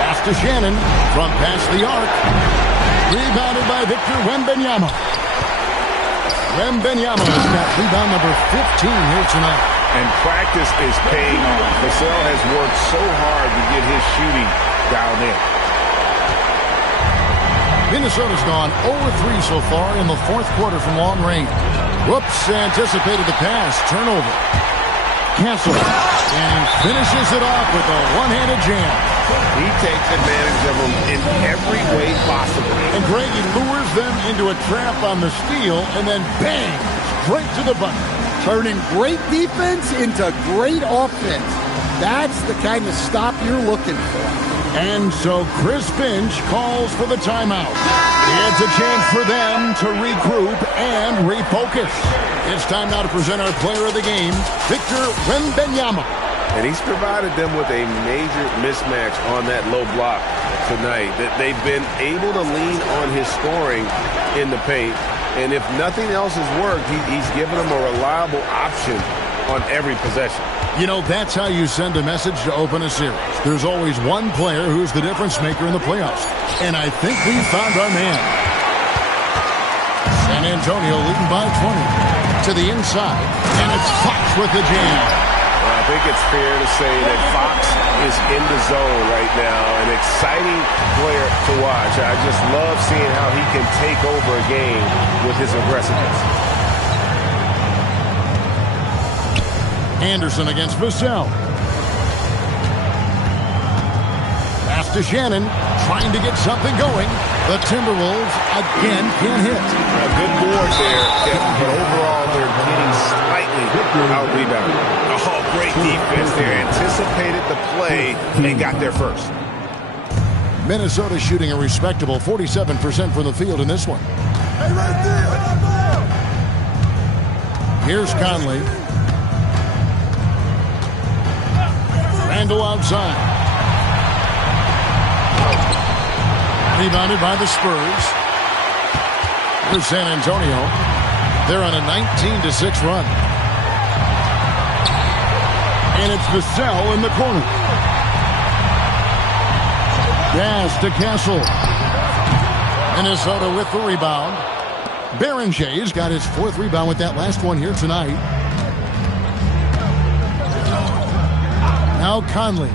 Pass to Shannon. From past the arc. Rebounded by Victor Wembanyama. Wembanyama's got rebound number 15 here tonight. And practice is paying off. Vassell has worked so hard to get his shooting dialed in. Minnesota's gone 0-3 so far in the fourth quarter from long range. Whoops, anticipated the pass. Turnover. Cancel. And he finishes it off with a one-handed jam. He takes advantage of them in every way possible. And Greg, he lures them into a trap on the steal, and then bang, straight to the button. Turning great defense into great offense. That's the kind of stop you're looking for. And so Chris Finch calls for the timeout. It's a chance for them to regroup and refocus. It's time now to present our player of the game, Victor Wembanyama. And he's provided them with a major mismatch on that low block tonight. That they've been able to lean on his scoring in the paint. And if nothing else has worked, he's given them a reliable option on every possession. You know, that's how you send a message to open a series. There's always one player who's the difference maker in the playoffs. And I think we found our man. San Antonio leading by 20 to the inside. And it's Fox with the jam. Well, I think it's fair to say that Fox is in the zone right now. An exciting player to watch. I just love seeing how he can take over a game with his aggressiveness. Anderson against Vassell. Pass to Shannon, trying to get something going. The Timberwolves again can't hit. A good board there, but overall they're getting slightly out-rebounded. Oh, great defense there. Anticipated the play and got there first. Minnesota shooting a respectable 47% from the field in this one. Hey, right there. Here's Conley. Randall outside. Rebounded by the Spurs. Here's San Antonio. They're on a 19-6 run. And it's Vassell in the corner. Pass to Castle. Minnesota with the rebound. Berenger's got his fourth rebound with that last one here tonight. Now Conley.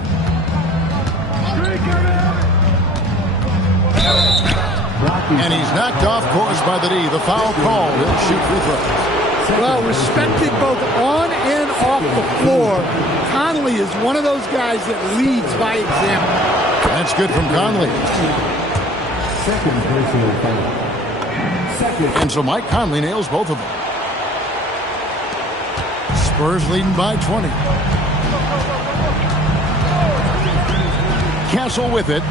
And he's knocked off course by the D. The foul call. He'll shoot free throws. Well, respected both on and off the floor. Conley is one of those guys that leads by example. That's good from Conley. Second personal foul. And so Mike Conley nails both of them. Spurs leading by 20. Castle with it.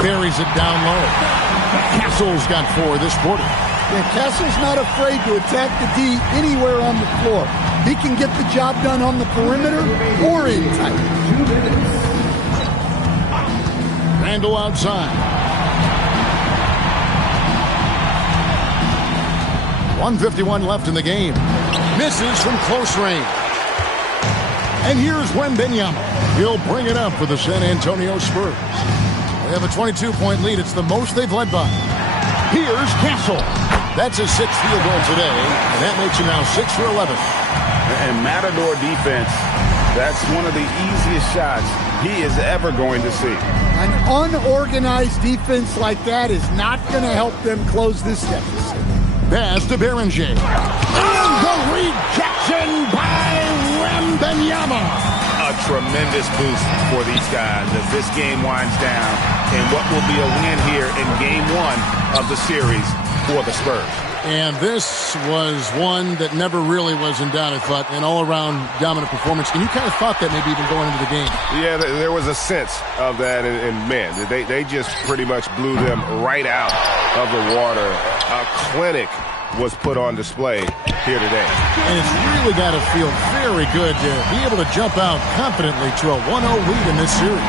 Carries it down low. Castle's got 4 this quarter. Yeah, Castle's not afraid to attack the D anywhere on the floor. He can get the job done on the perimeter or in tight. 2 minutes. Randall outside. 1:51 left in the game. Misses from close range. And here's Wembanyama. He'll bring it up for the San Antonio Spurs. They have a 22-point lead. It's the most they've led by. Here's Castle. That's his 6th field goal today, and that makes him now 6 for 11. And Matador defense, that's one of the easiest shots he is ever going to see. An unorganized defense like that is not going to help them close this deficit. Pass to Berenger. And the rejection by Wembanyama. A tremendous boost for these guys as this game winds down and what will be a win here in Game 1 of the series for the Spurs. And this was one that never really was in doubt, I thought, an all-around dominant performance. And you kind of thought that maybe even going into the game. Yeah, there was a sense of that, and man, they just pretty much blew them right out of the water. A clinic was put on display here today. And it's really got to feel very good to be able to jump out confidently to a 1-0 lead in this series.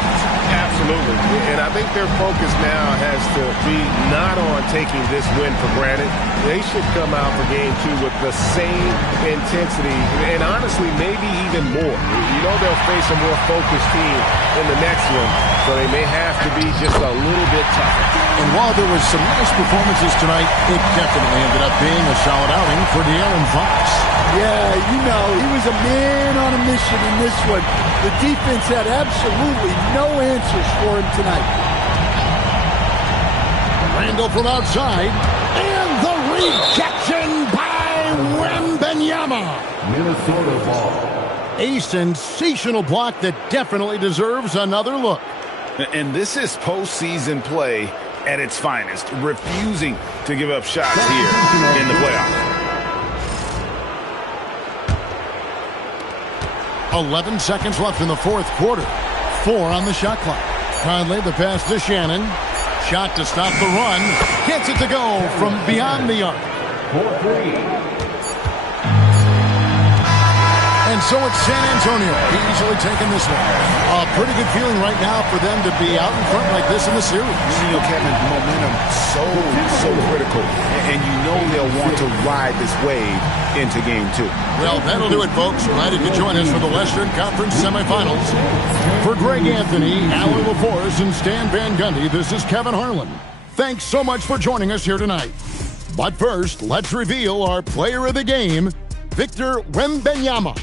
Absolutely. And I think their focus now has to be not on taking this win for granted. They should come out for Game 2 with the same intensity and honestly maybe even more. You know they'll face a more focused team in the next one, so they may have to be just a little bit tougher. And while there was some nice performances tonight, it definitely ended up being a solid outing for De'Aaron Fox. Yeah, you know, he was a man on a mission in this one. The defense had absolutely no answers for him tonight. Randall from outside, and the rejection by Wembanyama. Minnesota ball. A sensational block that definitely deserves another look. And this is postseason play at its finest, refusing to give up shots here in the playoffs. 11 seconds left in the fourth quarter. 4 on the shot clock. Conley, the pass to Shannon. Shot to stop the run. Gets it to go from beyond the arc. And so it's San Antonio easily taking this one. A pretty good feeling right now for them to be out in front like this in the series. You know, Kevin, momentum so critical. And you know they'll want to ride this wave into Game 2. Well, that'll do it, folks. Glad you could join us for the Western Conference semifinals. For Greg Anthony, Alan LaForce, and Stan Van Gundy, this is Kevin Harlan. Thanks so much for joining us here tonight. But first, let's reveal our player of the game, Victor Wembanyama.